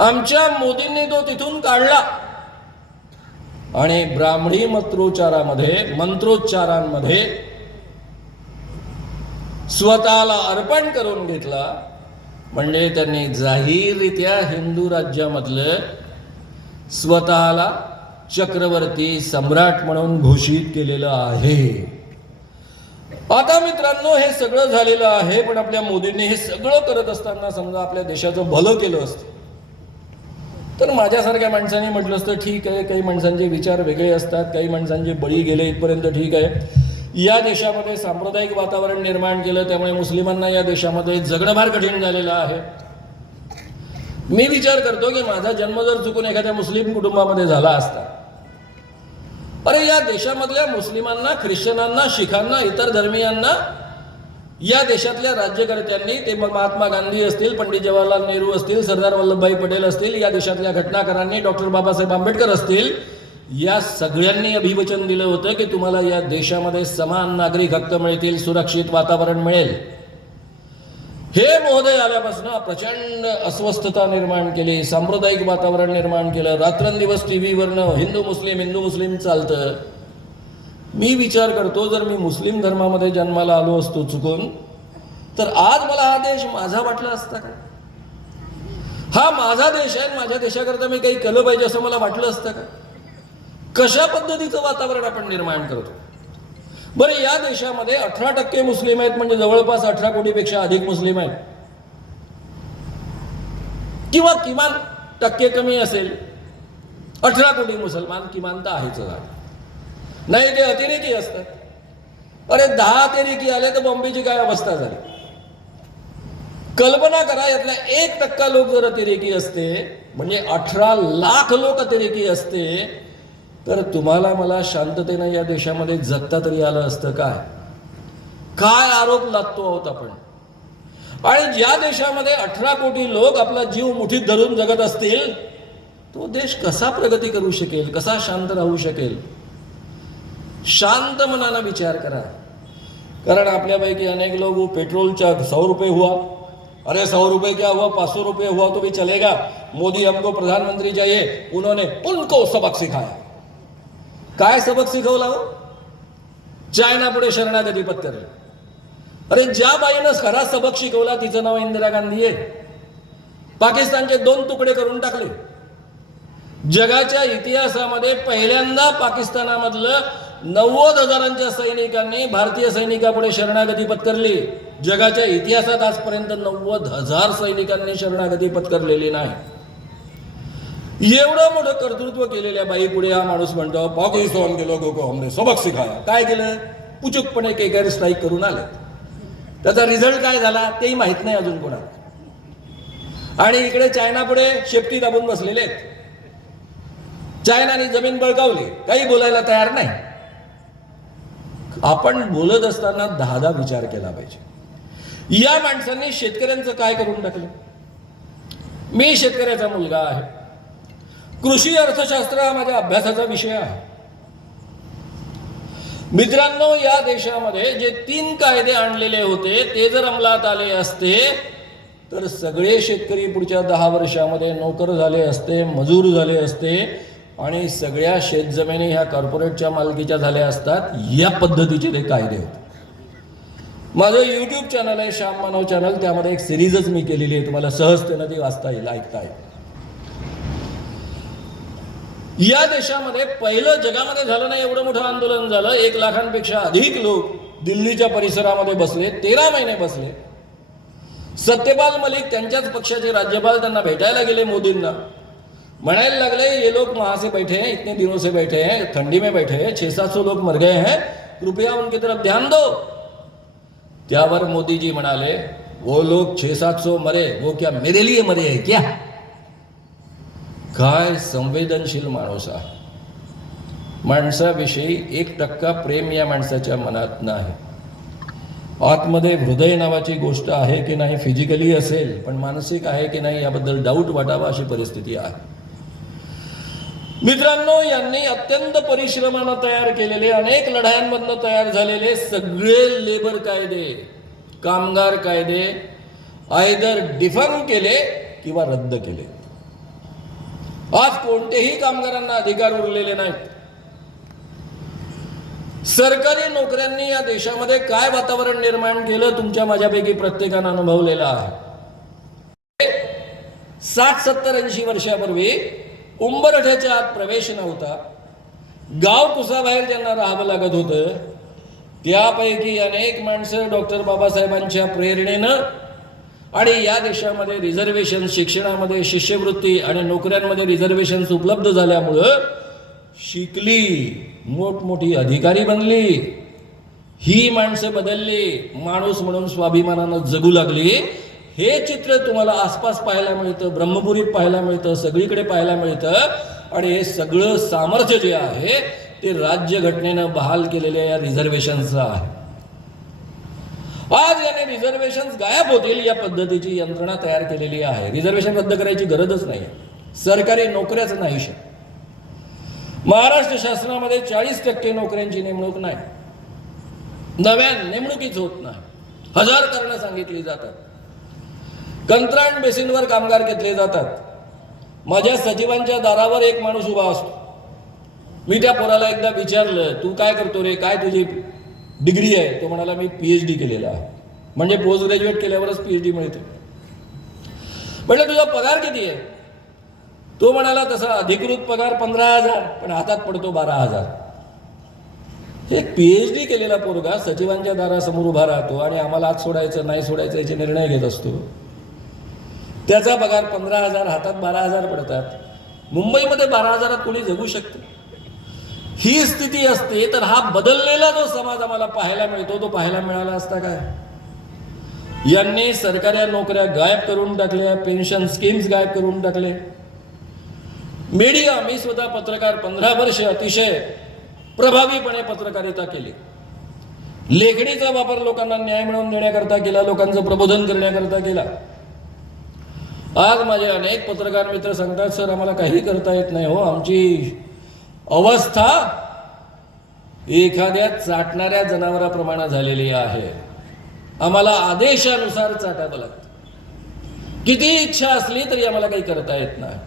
आमच्या मोदींनी तो तिथून काढला आणि ब्राह्मणी मंत्रोच्चारांमध्ये स्वतःला अर्पण करून घेतला. म्हणजे त्यांनी जाहीररित्या हिंदू राज्यामधलं स्वतःला चक्रवर्ती सम्राट म्हणून घोषित केलेलं आहे. आता मित्रांनो, हे सगळं झालेलं आहे, पण आपल्या मोदींनी हे सगळं करत असताना समजा आपल्या देशाचं भलं केलं असतं तर माझ्यासारख्या माणसांनी म्हटलं असतं ठीक आहे, काही माणसांचे विचार वेगळे असतात, काही माणसांचे बळी गेले इथपर्यंत ठीक आहे. या देशामध्ये सांप्रदायिक वातावरण निर्माण केलं, त्यामुळे मुस्लिमांना या देशामध्ये जगणं फार कठीण झालेलं आहे. मी विचार करतो की माझा जन्म जर चुकून एखाद्या मुस्लिम कुटुंबामध्ये झाला असता, अरे या देशामधल्या मुस्लिमांना, ख्रिश्चनांना, शिखांना, इतर धर्मीयांना या देशातल्या राज्यकर्त्यांनी, ते मग महात्मा गांधी असतील, पंडित जवाहरलाल नेहरू असतील, सरदार वल्लभभाई पटेल असतील, या देशातल्या घटनाकारांनी, डॉक्टर बाबासाहेब आंबेडकर असतील, या सगळ्यांनी अभिवचन दिलं होतं की तुम्हाला या देशामध्ये समान नागरिक हक्क मिळतील, सुरक्षित वातावरण मिळेल. हे महोदय आल्यापासून प्रचंड अस्वस्थता निर्माण केली, सांप्रदायिक वातावरण निर्माण केलं, रात्रंदिवस टीव्हीवरनं हिंदू मुस्लिम चालतं. मी विचार करतो, जर मी मुस्लिम धर्मामध्ये जन्माला आलो असतो चुकून, तर आज मला हा देश माझा वाटला असता का? हा माझा देश आहे, माझ्या देशाकरता मी काही केलं पाहिजे असं मला वाटलं असतं का? कशा पद्धतीचं वातावरण आपण निर्माण करतो? बरं, या देशामध्ये 18% मुस्लिम आहेत, म्हणजे जवळपास 18 कोटीपेक्षा अधिक मुस्लिम आहेत, किंवा किमान टक्के कमी असेल. 18 कोटी मुसलमान किमान तर आहेच, नाही ते अतिरेकी असतात. अरे 10 अतिरेकी आले तर बॉम्बेची काय अवस्था झाली. कल्पना करा, यातला 1% लोक जर अतिरेकी असते, म्हणजे 18 लाख लोक अतिरेकी असते, तर तुम्हाला मला शांततेनं या देशामध्ये जगता तरी आलं असतं काय? काय आरोप लादतो आहोत आपण? आणि ज्या देशामध्ये 18 कोटी लोक आपला जीव मुठीत धरून जगत असतील, तो देश कसा प्रगती करू शकेल, कसा शांत राहू शकेल? शांत मनानं विचार करा. कारण आपल्यापैकी अनेक लोग पेट्रोलच्या 100 रुपये हुआ, अरे 100 रुपये क्या हुआ, 500 रुपये हुआ तो भी चलेगा, मोदी हमको प्रधानमंत्री चाहिए, उन्होंने उनको सबक सिखाया. काय सबक शिकवला हो? चायना पुढे शरणागती पत्करली. अरे ज्या बाईनं खरा सबक शिकवला तिचं नाव इंदिरा गांधी आहे. पाकिस्तानचे 2 तुकडे करून टाकले. जगाच्या इतिहासामध्ये पहिल्यांदा पाकिस्तानामधलं 90,000 सैनिकांनी भारतीय सैनिकापुढे शरणागती पत्करली. जगाच्या इतिहासात आजपर्यंत 90,000 सैनिकांनी शरणागती पत्करलेली नाही. एवढं मोठं कर्तृत्व केलेल्या बाई पुढे हा माणूस म्हणतो, पाकिस्तान के लोगों को हमने सबक सिखाया. काय केलं? पुचुकपणे एअर स्ट्राईक करून आले. त्याचा रिझल्ट काय झाला तेही माहित नाही अजून कोणाला. आणि इकडे चायना पुढे शेपटी दाबून बसलेले आहेत. चायनाने जमीन बळकावली, काही बोलायला तयार नाही. आपण बोलत असताना 10 विचार केला पाहिजे. या माणसांनी शेतकऱ्यांचं काय करून टाकलं? मी शेतकऱ्याचा मुलगा आहे. कृषी अर्थशास्त्र हा माझ्या अभ्यासाचा विषय आहे. मित्रांनो, या देशामध्ये जे 3 कायदे आणलेले होते ते जर अंमलात आले असते, तर सगळे शेतकरी पुढच्या 10 वर्षामध्ये नोकर झाले असते, मजूर झाले असते, आणि सगळ्या शेतजमिनी ह्या कॉर्पोरेटच्या मालकीच्या झाल्या असतात. या पद्धतीचे ते कायदे होते. माझं यूट्यूब चॅनल आहे, श्याम मानव चॅनल, त्यामध्ये एक सिरीजच मी केलेली आहे. तुम्हाला सहजतेनं ती वाचता येईल, ऐकता येईल. या देशामध्ये पहिलं जगामध्ये झालं नाही एवढं मोठं आंदोलन झालं. 1 लाखांपेक्षा अधिक लोक दिल्लीच्या परिसरामध्ये बसले, 13 महिने बसले. सत्यपाल मलिक, त्यांच्याच पक्षाचे राज्यपाल, त्यांना भेटायला गेले मोदींना. म्हणायला लागले, ये लोग वहां से बैठे हैं, इतने दिनों से बैठे हैं, ठंडी में बैठे हैं, 600-700 लोग मर गए हैं, कृपया उनकी तरफ ध्यान दो. त्यावर मोदी जी म्हणाले, वो लोग 600-700 मरे, वो क्या मेरे लिए मरे हैं क्या? काय संवेदनशील माणूस आहे. माणसाविषयी 1% प्रेम या माणसाच्या मनात नाही. आतमध्ये हृदय नावाची गोष्ट आहे की नाही, फिजिकली असेल पण मानसिक आहे की नाही याबद्दल डाऊट वाटावा अशी परिस्थिती आहे. मित्रांनो, यांनी अत्यंत परिश्रमानं तयार केलेले, अनेक लढायांमधनं तयार झालेले सगळे लेबर कायदे, कामगार कायदे आयदर डिफर्म केले किंवा रद्द केले. आज कोणतेही कामगारांना अधिकार उरलेले नाहीत. सरकारी नोकऱ्यांनी या देशामध्ये काय वातावरण निर्माण केलं तुमच्या माझ्यापैकी प्रत्येकानं अनुभवलेलं आहे. 60-70-80 वर्षापूर्वी उंबरठ्याच्या आत प्रवेश नव्हता. गाव कुसाबाहेर ज्यांना राहावं लागत होतं, त्यापैकी अनेक माणसं डॉक्टर बाबासाहेबांच्या प्रेरणेनं आणि या देशामध्ये रिझर्वेशन, शिक्षणामध्ये शिष्यवृत्ती आणि नोकऱ्यांमध्ये रिझर्वेशन्स उपलब्ध झाल्यामुळं शिकली, मोठमोठी अधिकारी बनली. ही माणसं बदलली, माणूस म्हणून स्वाभिमानानं जगू लागली. हे चित्र तुम्हाला आसपास पाहायला मिळतं, ब्रह्मपुरीत पाहायला मिळतं, सगळीकडे पाहायला मिळतं. आणि हे सगळं सामर्थ्य जे आहे ते राज्यघटनेनं बहाल केलेल्या या रिझर्वेशन्सचं आहे. आज याने रिझर्वेशन्स गायब होतील या पद्धतीची यंत्रणा तयार केलेली आहे. रिझर्वेशन रद्द करायची गरजच नाही. सरकारी नोकऱ्याच नाही. महाराष्ट्र शासनामध्ये 40% नोकऱ्यांची नेमणूक नाही. नव्या नेमणुकीच होत नाही. 1000 कारणं सांगितली जातात. कंत्राट बेसिनवर कामगार घेतले जातात. माझ्या सचिवांच्या दारावर एक माणूस उभा असतो. मी त्या पोराला एकदा विचारलं, तू काय करतो रे, काय तुझी डिग्री आहे? तो म्हणाला, मी PhD केलेला आहे. म्हणजे पोस्ट ग्रॅज्युएट केल्यावरच PhD मिळते. म्हटलं, तुझा पगार किती आहे? तो म्हणाला, तसा अधिकृत पगार 15,000, पण हातात पडतो 12,000. एक PhD केलेला पोरगा सचिवांच्या दारासमोर उभा राहतो आणि आम्हाला आज सोडायचं नाही सोडायचं याचे निर्णय घेत असतो. त्याचा पगार 15,000, हातात 12,000 पडतात. मुंबईमध्ये 12,000 कोणी जगू शकतं? ही स्थिती असते तर हा बदललेला जो समाज आम्हाला पाहायला मिळतो तो पाहायला मिळाला असता काय? यांनी सरकारी नोकऱ्या गायब करून टाकल्या, पेन्शन स्कीम्स गायब करून टाकले. मीडिया, मी स्वतः पत्रकार, 15 वर्ष अतिशय प्रभावीपणे पत्रकारिता केली. लेखणीचा वापर लोकांना न्याय मिळवून देण्याकरता केला, लोकांचं प्रबोधन करण्याकरता केला. आज माझे अनेक पत्रकार मित्र सांगतात, सर आम्हाला काही करता येत नाही हो, आमची अवस्था एखाद्या चाटणाऱ्या जनावराप्रमाणे झालेली आहे, आम्हाला आदेशानुसार चाटावं लागतं, किती इच्छा असली तरी आम्हाला काही करता येत नाही.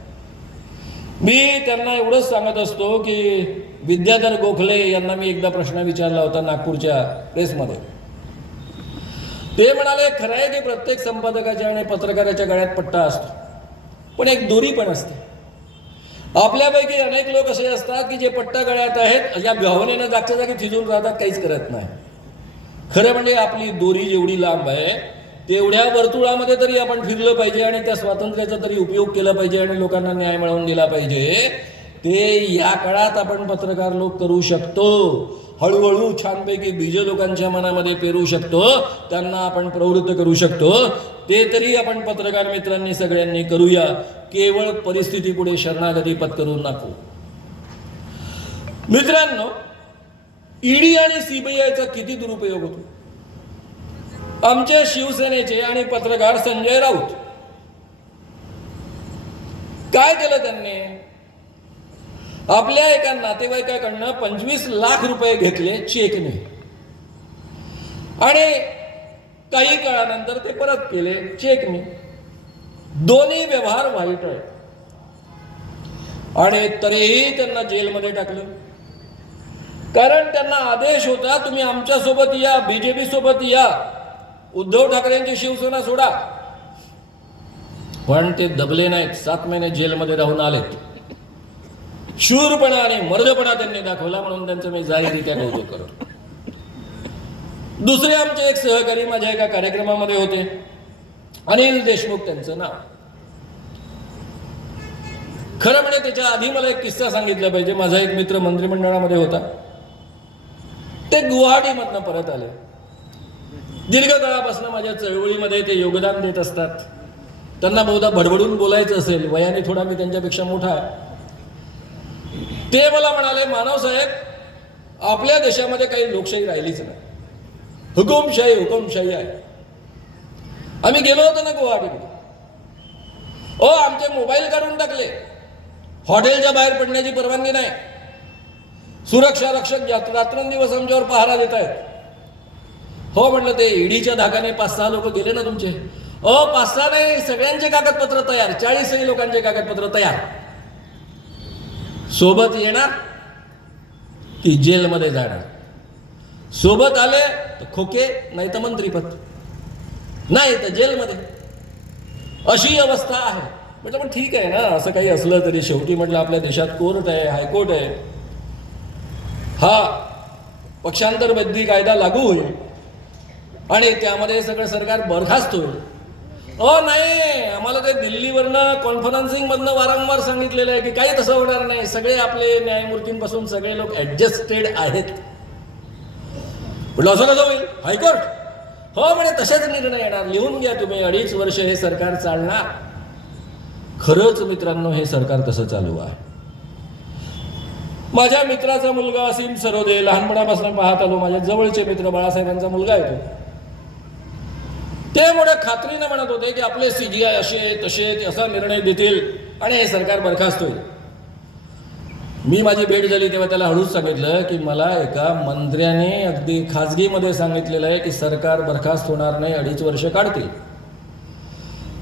मी त्यांना एवढंच सांगत असतो की विद्याधर गोखले यांना मी एकदा प्रश्न विचारला होता नागपूरच्या प्रेसमध्ये. ते म्हणाले, खरं आहे की प्रत्येक संपादकाच्या आणि पत्रकाराच्या गळ्यात पट्टा असतो, पण एक दोरी पण असते. आपल्यापैकी अनेक लोक असे असतात की जे पट्टा गळ्यात आहेत या भावनेनं जागच्या जागी थिजून राहतात, काहीच करत नाही. खरं म्हणजे आपली दोरी जेवढी लांब आहे तेवढ्या वर्तुळामध्ये तरी आपण फिरलं पाहिजे आणि त्या स्वातंत्र्याचा तरी उपयोग केला पाहिजे आणि लोकांना न्याय मिळवून दिला पाहिजे. ते या काळात आपण पत्रकार लोक करू शकतो. हळूहळू छानपैकी बीज लोकांच्या मनामध्ये पेरू शकतो, त्यांना आपण प्रवृत्त करू शकतो. ते तरी आपण पत्रकार मित्रांनी सगळ्यांनी करूया. केवळ परिस्थितीपुढे शरणागती पत्करू नको. मित्रांनो, ईडी आणि CBIचा किती दुरुपयोग होतो. आमच्या शिवसेनेचे आणि पत्रकार संजय राऊत काय केलं त्यांनी? आपल्या एका नातेवाईकाकडनं 25 लाख रुपये घेतले चेकने आणि काही काळानंतर ते परत केले चेकने. दोन्ही व्यवहार वाईट आहेत आणि तरीही त्यांना जेलमध्ये टाकलं. कारण त्यांना आदेश होता, तुम्ही आमच्या सोबत या, BJP सोबत या, उद्धव ठाकरेंची शिवसेना सोडा. पण ते दबले नाहीत. 7 महिने जेलमध्ये राहून आलेत. शूरपणा आणि मर्दपणा त्यांनी दाखवला, म्हणून त्यांचं मी जाहीररित्या कौतुक करतो. दुसरे आमचे एक सहकारी माझ्या एका कार्यक्रमामध्ये होते, अनिल देशमुख त्यांचं नाव. खरं म्हणजे त्याच्या आधी मला एक किस्सा सांगितला पाहिजे. माझा एक मित्र मंत्रिमंडळामध्ये होता. ते गुवाहाटीमधनं परत आले. दीर्घ काळापासून माझ्या चळवळीमध्ये ते योगदान देत असतात. त्यांना बहुधा बडबडून बोलायचं असेल, वयाने थोडा मी त्यांच्यापेक्षा मोठा आहे. ते मला म्हणाले, मानव साहेब, आपल्या देशामध्ये काही लोकशाही राहिलीच नाही, हुकुमशाही आहे. आम्ही गेलो होतो ना गुवाहाटीमध्ये, आमचे मोबाईल काढून टाकले, हॉटेलच्या बाहेर पडण्याची परवानगी नाही, सुरक्षा रक्षक रात्रंदिवस आमच्यावर पहारा देत आहेत. हो म्हटलं, ते ईडीच्या धाकाने 5-6 लोक गेले ना तुमचे? 5-6 नाही, सगळ्यांचे कागदपत्र तयार, 40 लोकांचे कागदपत्र तयार. सोबत येणार की जेलमध्ये जाणार. सोबत आले तर खोके, नाही तर मंत्रीपद, नाही तर जेलमध्ये. अशी अवस्था आहे. म्हटलं पण ठीक आहे ना, असं काही असलं तरी शेवटी म्हटलं आपल्या देशात कोर्ट आहे, हायकोर्ट आहे. हा पक्षांतर बंदी कायदा लागू होईल आणि त्यामध्ये सगळं सरकार बरखास्त होईल. नाही, आम्हाला ते दिल्लीवरनं कॉन्फरन्सिंगमधनं वारंवार सांगितलेलं आहे की काही तसं होणार नाही, सगळे आपले न्यायमूर्तींपासून सगळे लोक ऍडजस्टेड आहेत. म्हटलं असं कसं होईल? हायकोर्ट? हो म्हणे, तसेच निर्णय येणार, लिहून घ्या तुम्ही, 2.5 वर्ष हे सरकार चालणार. खरंच मित्रांनो, हे सरकार तसं चालू आहे. माझ्या मित्राचा मुलगा असीम सरोदे, लहानपणापासून पाहत आलो, माझ्या जवळचे मित्र, बाळासाहेबांचा मुलगा आहे तो. ते मोठ्या खात्रीने म्हणत होते की आपले CGI असे तसे असा निर्णय देतील आणि हे सरकार बरखास्त होईल. मी माझी भेट झाली तेव्हा त्याला हळूच सांगितलं की मला एका मंत्र्याने अगदी खाजगीमध्ये सांगितलेलं आहे की सरकार बरखास्त होणार नाही, 2.5 वर्ष काढतील.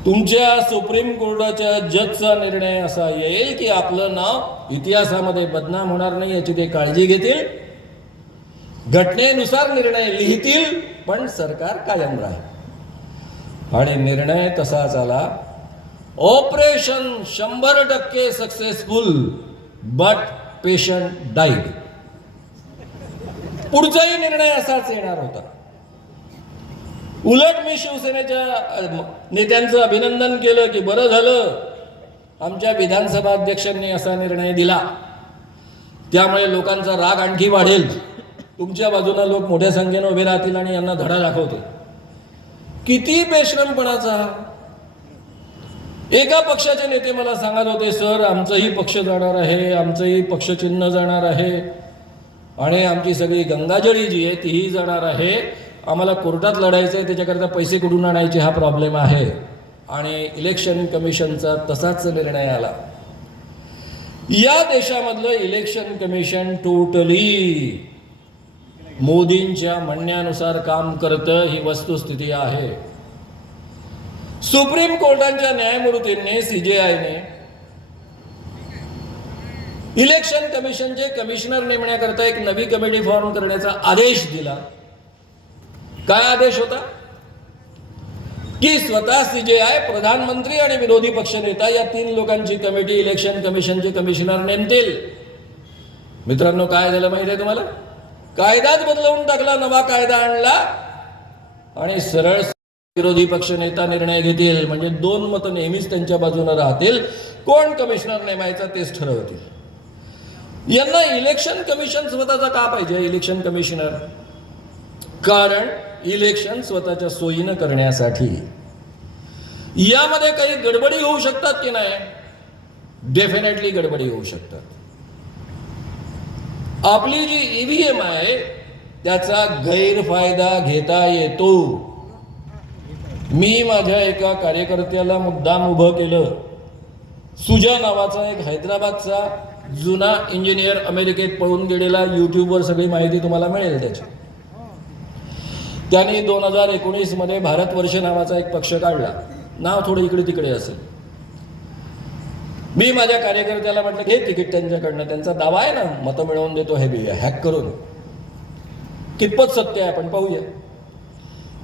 तुमच्या सुप्रीम कोर्टाच्या जजचा निर्णय असा येईल की आपलं नाव इतिहासामध्ये बदनाम होणार नाही याची ते काळजी घेतील, घटनेनुसार निर्णय लिहितील, पण सरकार कायम राहील. आणि निर्णय तसाच आला. Operation 100% successful but patient died. पुढचाही निर्णय असाच येणार होता. उलट मी शिवसेनेच्या नेत्यांचं अभिनंदन केलं की बरं झालं आमच्या विधानसभा अध्यक्षांनी असा निर्णय दिला, त्यामुळे लोकांचा राग आणखी वाढेल, तुमच्या बाजूला लोक मोठ्या संख्येने उभे राहतील आणि यांना धडा दाखवतील. किती बेशरमपणाचा. एका पक्षाचे नेते मला सांगत होते, सर आमचंही पक्ष जाणार आहे, आमचंही पक्षचिन्ह जाणार आहे आणि आमची सगळी गंगाजळी जी आहे तीही जाणार आहे, आम्हाला कोर्टात लढायचं आहे, त्याच्याकरता पैसे कुठून आणायचे हा प्रॉब्लेम आहे. आणि इलेक्शन कमिशनचा तसाच निर्णय आला. या देशामधलं इलेक्शन कमिशन टोटली मोदींच्या म्हणण्यानुसार काम करतं, ही वस्तुस्थिती आहे. सुप्रीम कोर्टाच्या न्यायमूर्तींनी सीजेआयने इलेक्शन कमिशनचे कमिशनर नेमण्याकरता एक नवी कमिटी फॉर्म करण्याचा आदेश दिला. काय आदेश होता की स्वतः सीजेआय, प्रधानमंत्री आणि विरोधी पक्षनेता या 3 लोकांची कमिटी इलेक्शन कमिशनचे कमिशनर नेमतील. मित्रांनो, काय झालं माहिती आहे तुम्हाला? कायदाच बदलवून टाकला, नवा कायदा आणला आणि सरळ विरोधी पक्षनेता निर्णय घेतील. म्हणजे 2 मतं नेहमीच त्यांच्या बाजूने राहतील. कोण कमिशनर नेमायचा तेच ठरवतील. यांना इलेक्शन कमिशन स्वतःचा का पाहिजे? इलेक्शन कमिशनर कारण इलेक्शन स्वतःच्या सोयीनं करण्यासाठी. यामध्ये काही गडबडी होऊ शकतात की नाही? डेफिनेटली गडबडी होऊ शकतात. आपली जी ईव्हीएम आहे त्याचा गैरफायदा घेता येतो. मी माझ्या एका कार्यकर्त्याला मुद्दाम उभं केलं. सुजा नावाचा एक हैदराबादचा जुना इंजिनियर, अमेरिकेत पळून गेलेला, यूट्यूबवर सगळी माहिती तुम्हाला मिळेल त्याची. त्यांनी 2019 मध्ये भारतवर्ष नावाचा एक पक्ष काढला. नाव थोडं इकडे तिकडे असेल. मी माझ्या कार्यकर्त्याला म्हटलं घे तिकीट त्यांच्याकडनं, त्यांचा दावा आहे ना मतं मिळवून देतो हे बी हॅक करून. कितपत सत्य आहे आपण पाहूया.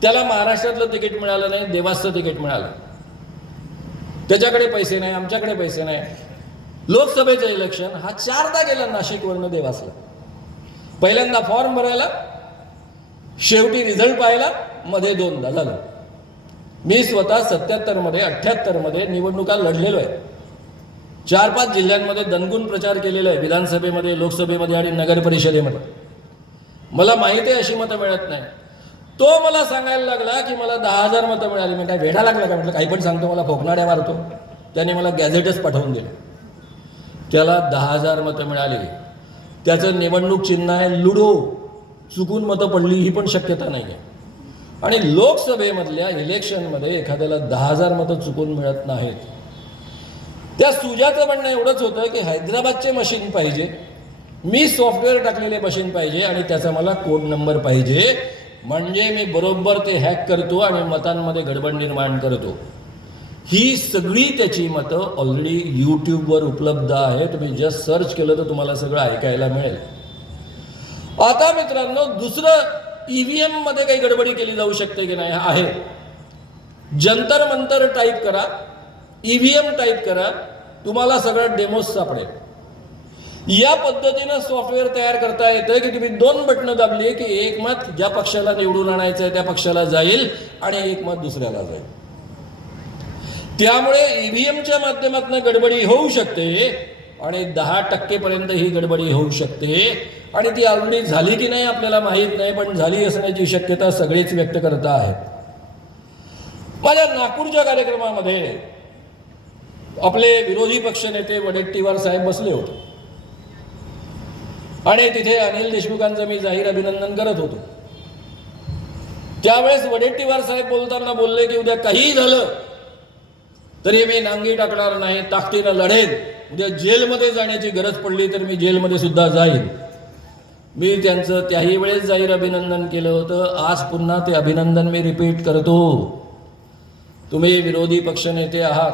त्याला महाराष्ट्रातलं तिकीट मिळालं नाही, देवासचं तिकीट मिळालं. त्याच्याकडे पैसे नाही, आमच्याकडे पैसे नाही. लोकसभेचं इलेक्शन हा 4दा गेला नाशिकवरनं देवासला. पहिल्यांदा फॉर्म भरायला, शेवटी रिझल्ट पाहायला, मध्ये 2दा झालं. मी स्वतः 77 मध्ये 78 मध्ये निवडणुका लढलेलो आहे. 4-5 जिल्ह्यांमध्ये दणकून प्रचार केलेला आहे, विधानसभेमध्ये, लोकसभेमध्ये आणि नगर परिषदेमध्ये. मला माहिती आहे अशी मतं मिळत नाही. तो मला सांगायला लागला की मला 10,000 मतं मिळाली. मी काय वेढा लागला का? म्हटलं काही पण सांगतो, मला फोकनाड्या मारतो. त्याने मला गॅझेटच पाठवून दिलं. त्याला 10,000 मतं मिळाली. त्याचं निवडणूक चिन्ह आहे लुडो. चुकून मतं पडली ही पण शक्यता नाही आहे. आणि लोकसभेमधल्या इलेक्शनमध्ये एखाद्याला 10,000 मतं चुकून मिळत नाहीत. त्या सुजाचं म्हणणं एवढंच होतं की हैदराबादचे मशीन पाहिजे, मी सॉफ्टवेअर टाकलेले मशीन पाहिजे आणि त्याचा मला कोड नंबर पाहिजे, म्हणजे मी बरोबर ते हॅक करतो आणि मतांमध्ये गडबड निर्माण करतो. ही सगळी त्याची मतं ऑलरेडी यूट्यूबवर उपलब्ध आहे. तुम्ही जस्ट सर्च केलं तर तुम्हाला सगळं ऐकायला मिळेल. आता मित्रांनो, दुसरं ईव्हीएम मध्ये काही गडबडी केली जाऊ शकते की नाही आहे. जंतर मंतर टाईप करा, ईव्हीएम टाईप करा, तुम्हाला सगळं डेमोज सापडेल. या पद्धतीनं सॉफ्टवेअर तयार करता येतं की तुम्ही 2 बटणं दाबली की एक मत ज्या पक्षाला निवडून आणायचं आहे त्या पक्षाला जाईल आणि एक मत दुसऱ्याला जाईल. त्यामुळे ईव्हीएमच्या माध्यमातून गडबडी होऊ शकते आणि 10% पर्यंत ही गडबडी होऊ शकते. आणि ती ऑलरेडी झाली की नाही आपल्याला माहीत नाही, पण झाली असण्याची शक्यता सगळेच व्यक्त करत आहेत. माझ्या नागपूरच्या कार्यक्रमामध्ये आपले विरोधी पक्षनेते वडेट्टीवार साहेब बसले होते आणि तिथे अनिल देशमुखांचं मी जाहीर अभिनंदन करत होतो. त्यावेळेस वडेट्टीवार साहेब बोलताना बोलले की उद्या काहीही झालं तरी मी नांगी टाकणार नाही, ताकदीनं लढेन. उद्या जेलमध्ये जाण्याची गरज पडली तर मी जेलमध्ये सुद्धा जाईन. मी त्यांचं त्याही वेळेस जाहीर अभिनंदन केलं होतं. आज पुन्हा ते अभिनंदन मी रिपीट करतो. तुम्ही विरोधी पक्षनेते आहात,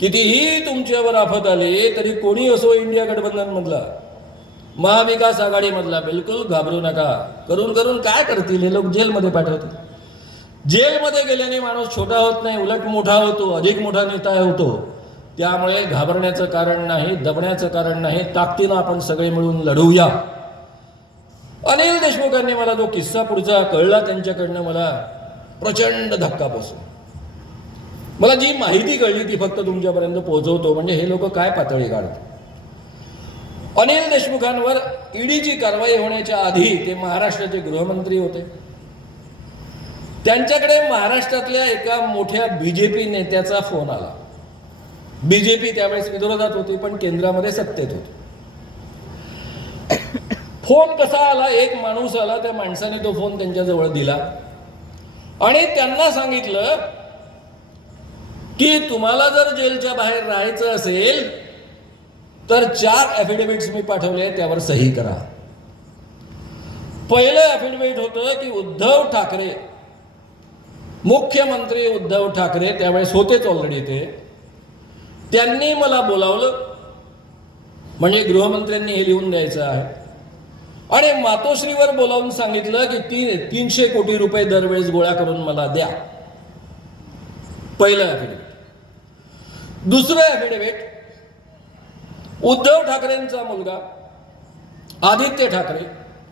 कितीही तुमच्यावर आफत आली तरी कोणी असो इंडिया गठबंधनमधला, महाविकास आघाडीमधला, बिलकुल घाबरू नका. करून करून काय करतील हे लोक? जेलमध्ये पाठवतील. जेलमध्ये गेल्याने माणूस छोटा होत नाही, उलट मोठा होतो, अधिक मोठा नेता होतो. त्यामुळे घाबरण्याचं कारण नाही, दबण्याचं कारण नाही. ताकदीनं आपण सगळे मिळून लढूया. अनिल देशमुखांनी मला जो किस्सा पुढचा कळला त्यांच्याकडनं मला प्रचंड धक्का बसला. मला जी माहिती कळली ती फक्त तुमच्यापर्यंत पोहोचवतो, म्हणजे हे लोक काय पातळी काढतात. अनिल देशमुखांवर ईडीची कारवाई होण्याच्या आधी ते महाराष्ट्राचे गृहमंत्री होते. त्यांच्याकडे महाराष्ट्रातल्या एका मोठ्या बीजेपी नेत्याचा फोन आला. बीजेपी त्यावेळेस विरोधात होती पण केंद्रामध्ये सत्तेत होती. फोन कसा आला? एक माणूस आला, त्या माणसाने तो फोन त्यांच्याजवळ दिला आणि त्यांना सांगितलं की तुम्हाला जर जेलच्या बाहेर राहायचं असेल तर 4 ॲफिडेव्हिट्स मी पाठवले, त्यावर सही करा. पहिलं ॲफिडेव्हिट होतं की उद्धव ठाकरे, मुख्यमंत्री उद्धव ठाकरे त्यावेळेस होतेच ऑलरेडी, त्यांनी मला बोलावलं, म्हणजे गृहमंत्र्यांनी हे लिहून द्यायचं आहे, आणि मातोश्रीवर बोलावून सांगितलं की 300 कोटी रुपये दरवेळेस गोळा करून मला द्या. पहिलं ॲफिडेव्हिट. दुसरं ॲफिडेव्हिट, उद्धव ठाकरेंचा मुलगा आदित्य ठाकरे,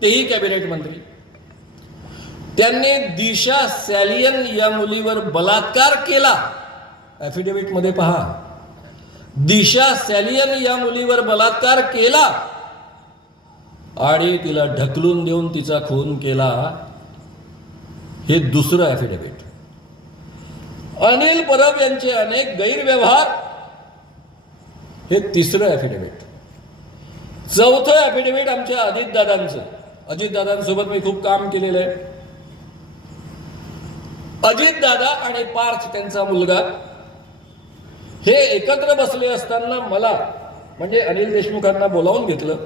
तेही कॅबिनेट मंत्री, त्यांनी दिशा सॅलियन या मुलीवर बलात्कार केला. ॲफिडेव्हिट मध्ये पहा, दिशा सॅलियन या मुलीवर बलात्कार केला आणि तिला ढकलून देऊन तिचा खून केला. हे दुसरं ॲफिडेव्हिट. अनिल परब यांचे अनेक गैरव्यवहार, हे तिसरं ॲफिडेव्हिट. चौथं ॲफिडेव्हिट आमच्या अजितदादांचं. अजितदादांसोबत मी खूप काम केलेलं आहे. अजितदादा आणि पार्थ त्यांचा मुलगा हे एकत्र बसले असताना मला, म्हणजे अनिल देशमुखांना बोलावून घेतलं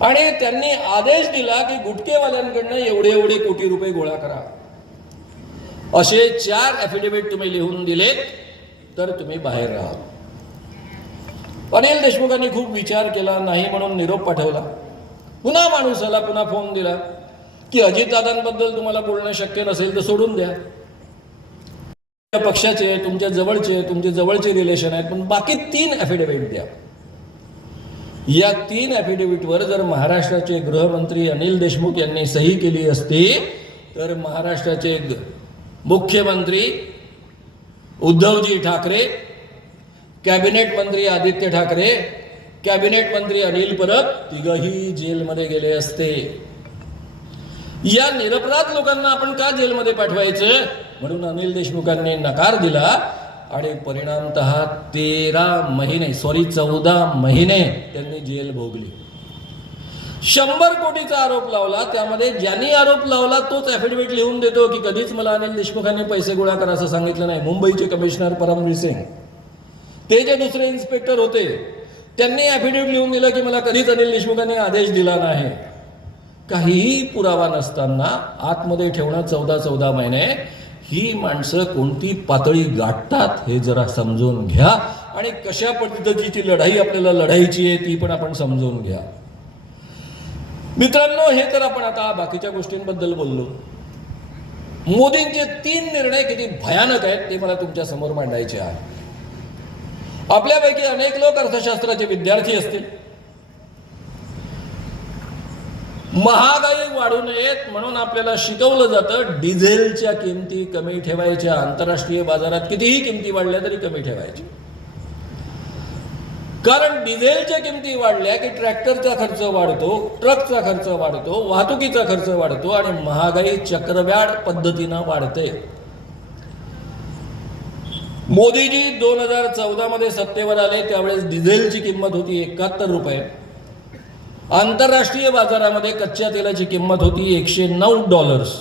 आणि त्यांनी आदेश दिला की गुटखेवाल्यांकडनं एवढे एवढे कोटी रुपये गोळा करा. असे 4 ॲफिडेव्हिट तुम्ही लिहून दिलेत तर तुम्ही बाहेर राहा. अनिल देशमुखांनी खूप विचार केला, नाही म्हणून निरोप पाठवला. पुन्हा माणूस आला, पुन्हा फोन दिला की अजितदादांबद्दल तुम्हाला बोलणं शक्य नसेल तर सोडून द्या. पक्षाचे, तुमच्या जवळचे रिलेशन आहेत, पण बाकी 3 ॲफिडेव्हिट द्या. या 3 ॲफिडेव्हिटवर जर महाराष्ट्राचे गृहमंत्री अनिल देशमुख यांनी सही केली असती तर महाराष्ट्राचे मुख्यमंत्री उद्धवजी ठाकरे, कॅबिनेट मंत्री आदित्य ठाकरे, कॅबिनेट मंत्री अनिल परब तिघही जेलमध्ये गेले असते. या निरपराध लोकांना आपण का जेलमध्ये पाठवायचं? म्हणून अनिल देशमुखांनी नकार दिला आणि परिणामतः 14 महिने त्यांनी जेल भोगली. 100 कोटीचा आरोप लावला. त्यामध्ये ज्यांनी आरोप लावला तोच ॲफिडेव्हिट लिहून देतो की कधीच मला अनिल देशमुखांनी पैसे गोळा करा असं सांगितलं नाही. मुंबईचे कमिशनर परमवीर सिंग, ते जे दुसरे इन्स्पेक्टर होते, त्यांनी ॲफिडेव्हिट लिहून दिलं की मला कधीच अनिल देशमुखांनी आदेश दिला नाही. काहीही पुरावा नसताना आतमध्ये ठेवणं 14 महिने, ही माणसं कोणती पातळी गाठतात हे जरा समजून घ्या आणि कशा पद्धतीची लढाई आपल्याला लढायची आहे ती पण आपण समजून घ्या. मित्रांनो, हे तर आपण आता बाकीच्या गोष्टींबद्दल बोललो. मोदींचे 3 निर्णय किती भयानक आहेत ते मला तुमच्या समोर मांडायचे आहे. आपल्यापैकी अनेक लोक अर्थशास्त्राचे विद्यार्थी असतील. महागाई वाढू नयेत म्हणून आपल्याला शिकवलं जातं डिझेलच्या किमती कमी ठेवायच्या, आंतरराष्ट्रीय बाजारात कितीही किमती वाढल्या तरी कमी ठेवायच्या. कारण डिझेलच्या किमती वाढल्या की ट्रॅक्टरचा खर्च वाढतो, ट्रकचा खर्च वाढतो, वाहतुकीचा खर्च वाढतो आणि महागाई चक्रवाढ पद्धतीनं वाढते. मोदीजी 2014 मध्ये सत्तेवर आले त्यावेळेस डिझेलची किंमत होती 71 रुपये. आंतरराष्ट्रीय बाजारामध्ये कच्च्या तेलाची किंमत होती $109.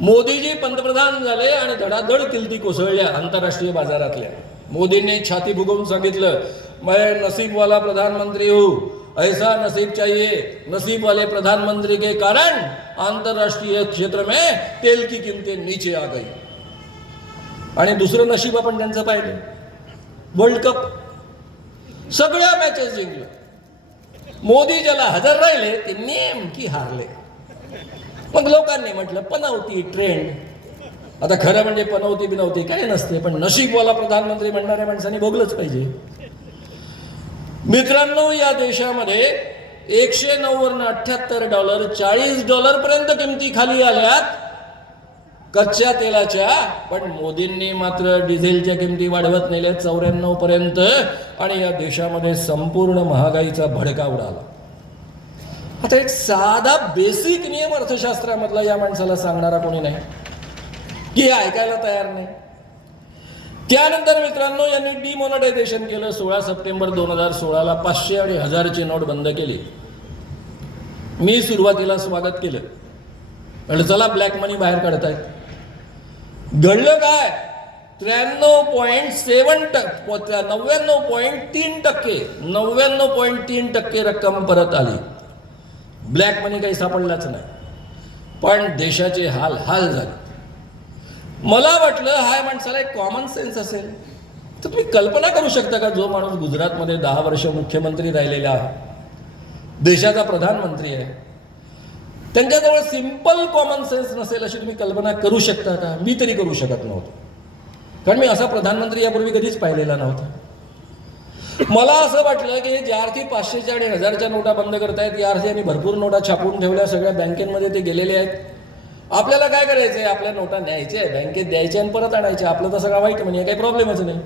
मोदीजी पंतप्रधान झाले आणि धडाधड किमती कोसळल्या आंतरराष्ट्रीय बाजारातल्या. मोदींनी छाती फुगवून सांगितलं, मैं नसीब वाला प्रधानमंत्री हूं, ऐसा नसीब चाहिए, नसीब वाले प्रधानमंत्री के कारण अंतरराष्ट्रीय क्षेत्र में तेल की कीमतें नीचे आ गई. आणि दुसरं नशीब आपण त्यांचं पाहिलं, वर्ल्ड कप सगळ्या मॅचेस जिंकले. मोदी ज्याला हजर राहिले ते नेमकी हारले. मग लोकांनी म्हटलं पनवती ट्रेंड. आता खरं म्हणजे पनवती बिनवती काय नसते, पण नशीबवाला प्रधानमंत्री म्हणणाऱ्या माणसांनी भोगलंच पाहिजे. मित्रांनो, या देशामध्ये 109 वरून $78 $40 पर्यंत किमती खाली आल्यात कच्च्या तेलाच्या. पण मोदींनी मात्र डिझेलच्या किमती वाढवत नेल्या 94 पर्यंत आणि या देशामध्ये संपूर्ण महागाईचा भडका उडाला. आता एक साधा बेसिक नियम अर्थशास्त्रामधला या माणसाला सांगणारा कोणी नाही की हे ऐकायला तयार नाही. त्यानंतर मित्रांनो, यांनी डिमॉनिटायझेशन केलं. 16 सप्टेंबर 2016ला 500 आणि 1000ची नोट बंद केली. मी सुरुवातीला स्वागत केलं, म्हणजे चला ब्लॅक मनी बाहेर काढतायत. घडलं काय? 93.7% 99.3% रक्कम परत आली. ब्लॅक मनी काही सापडलाच नाही. पण देशाचे हाल झाले. मला वाटलं हा माणसाला एक कॉमन सेन्स असेल. तर तुम्ही कल्पना करू शकता का, जो माणूस गुजरातमध्ये 10 वर्ष मुख्यमंत्री राहिलेला आहे, देशाचा प्रधानमंत्री आहे, त्यांच्याजवळ सिंपल कॉमन सेन्स नसेल अशी तुम्ही कल्पना करू शकता का? मी तरी करू शकत नव्हतो, कारण मी असा प्रधानमंत्री यापूर्वी कधीच पाहिलेला नव्हता. मला असं वाटलं की ज्या अर्थी 500च्या आणि 1000च्या नोटा बंद करतायत, या अर्थी यांनी भरपूर नोटा छापून ठेवल्या, सगळ्या बँकेमध्ये ते गेलेले आहेत. आपल्याला काय करायचंय? आपल्या नोटा न्यायच्या, बँकेत द्यायच्या आणि परत आणायच्या. आपलं तर सगळा वाईट म्हणजे काही प्रॉब्लेमच नाही.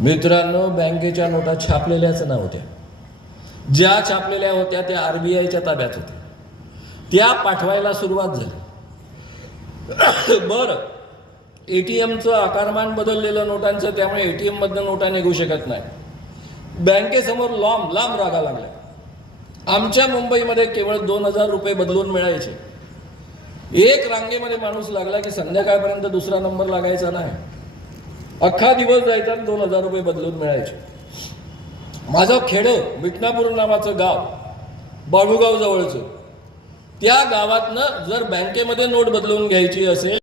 मित्रांनो, बँकेच्या नोटा छापलेल्याच नव्हत्या. ज्या छापलेल्या होत्या त्या RBIच्या ताब्यात होत्या. त्या पाठवायला सुरुवात झाली. बरं, ATMचं आकारमान बदललेलं नोटांचं, त्यामुळे ATM मधनं नोटा निघू शकत नाही. बँकेसमोर लांब रागा लागल्या. आमच्या मुंबईमध्ये केवळ 2000 रुपये बदलून मिळायचे. एक रांगेमध्ये माणूस लागला की संध्याकाळपर्यंत दुसरा नंबर लागायचा नाही. अख्खा दिवस जायचा आणि 2000 रुपये बदलून मिळायचे. माझं खेडं मिटनापूर नावाचं गाव, बाळूगाव जवळचं, त्या गावातनं जर बँकेमध्ये नोट बदलून घ्यायची असेल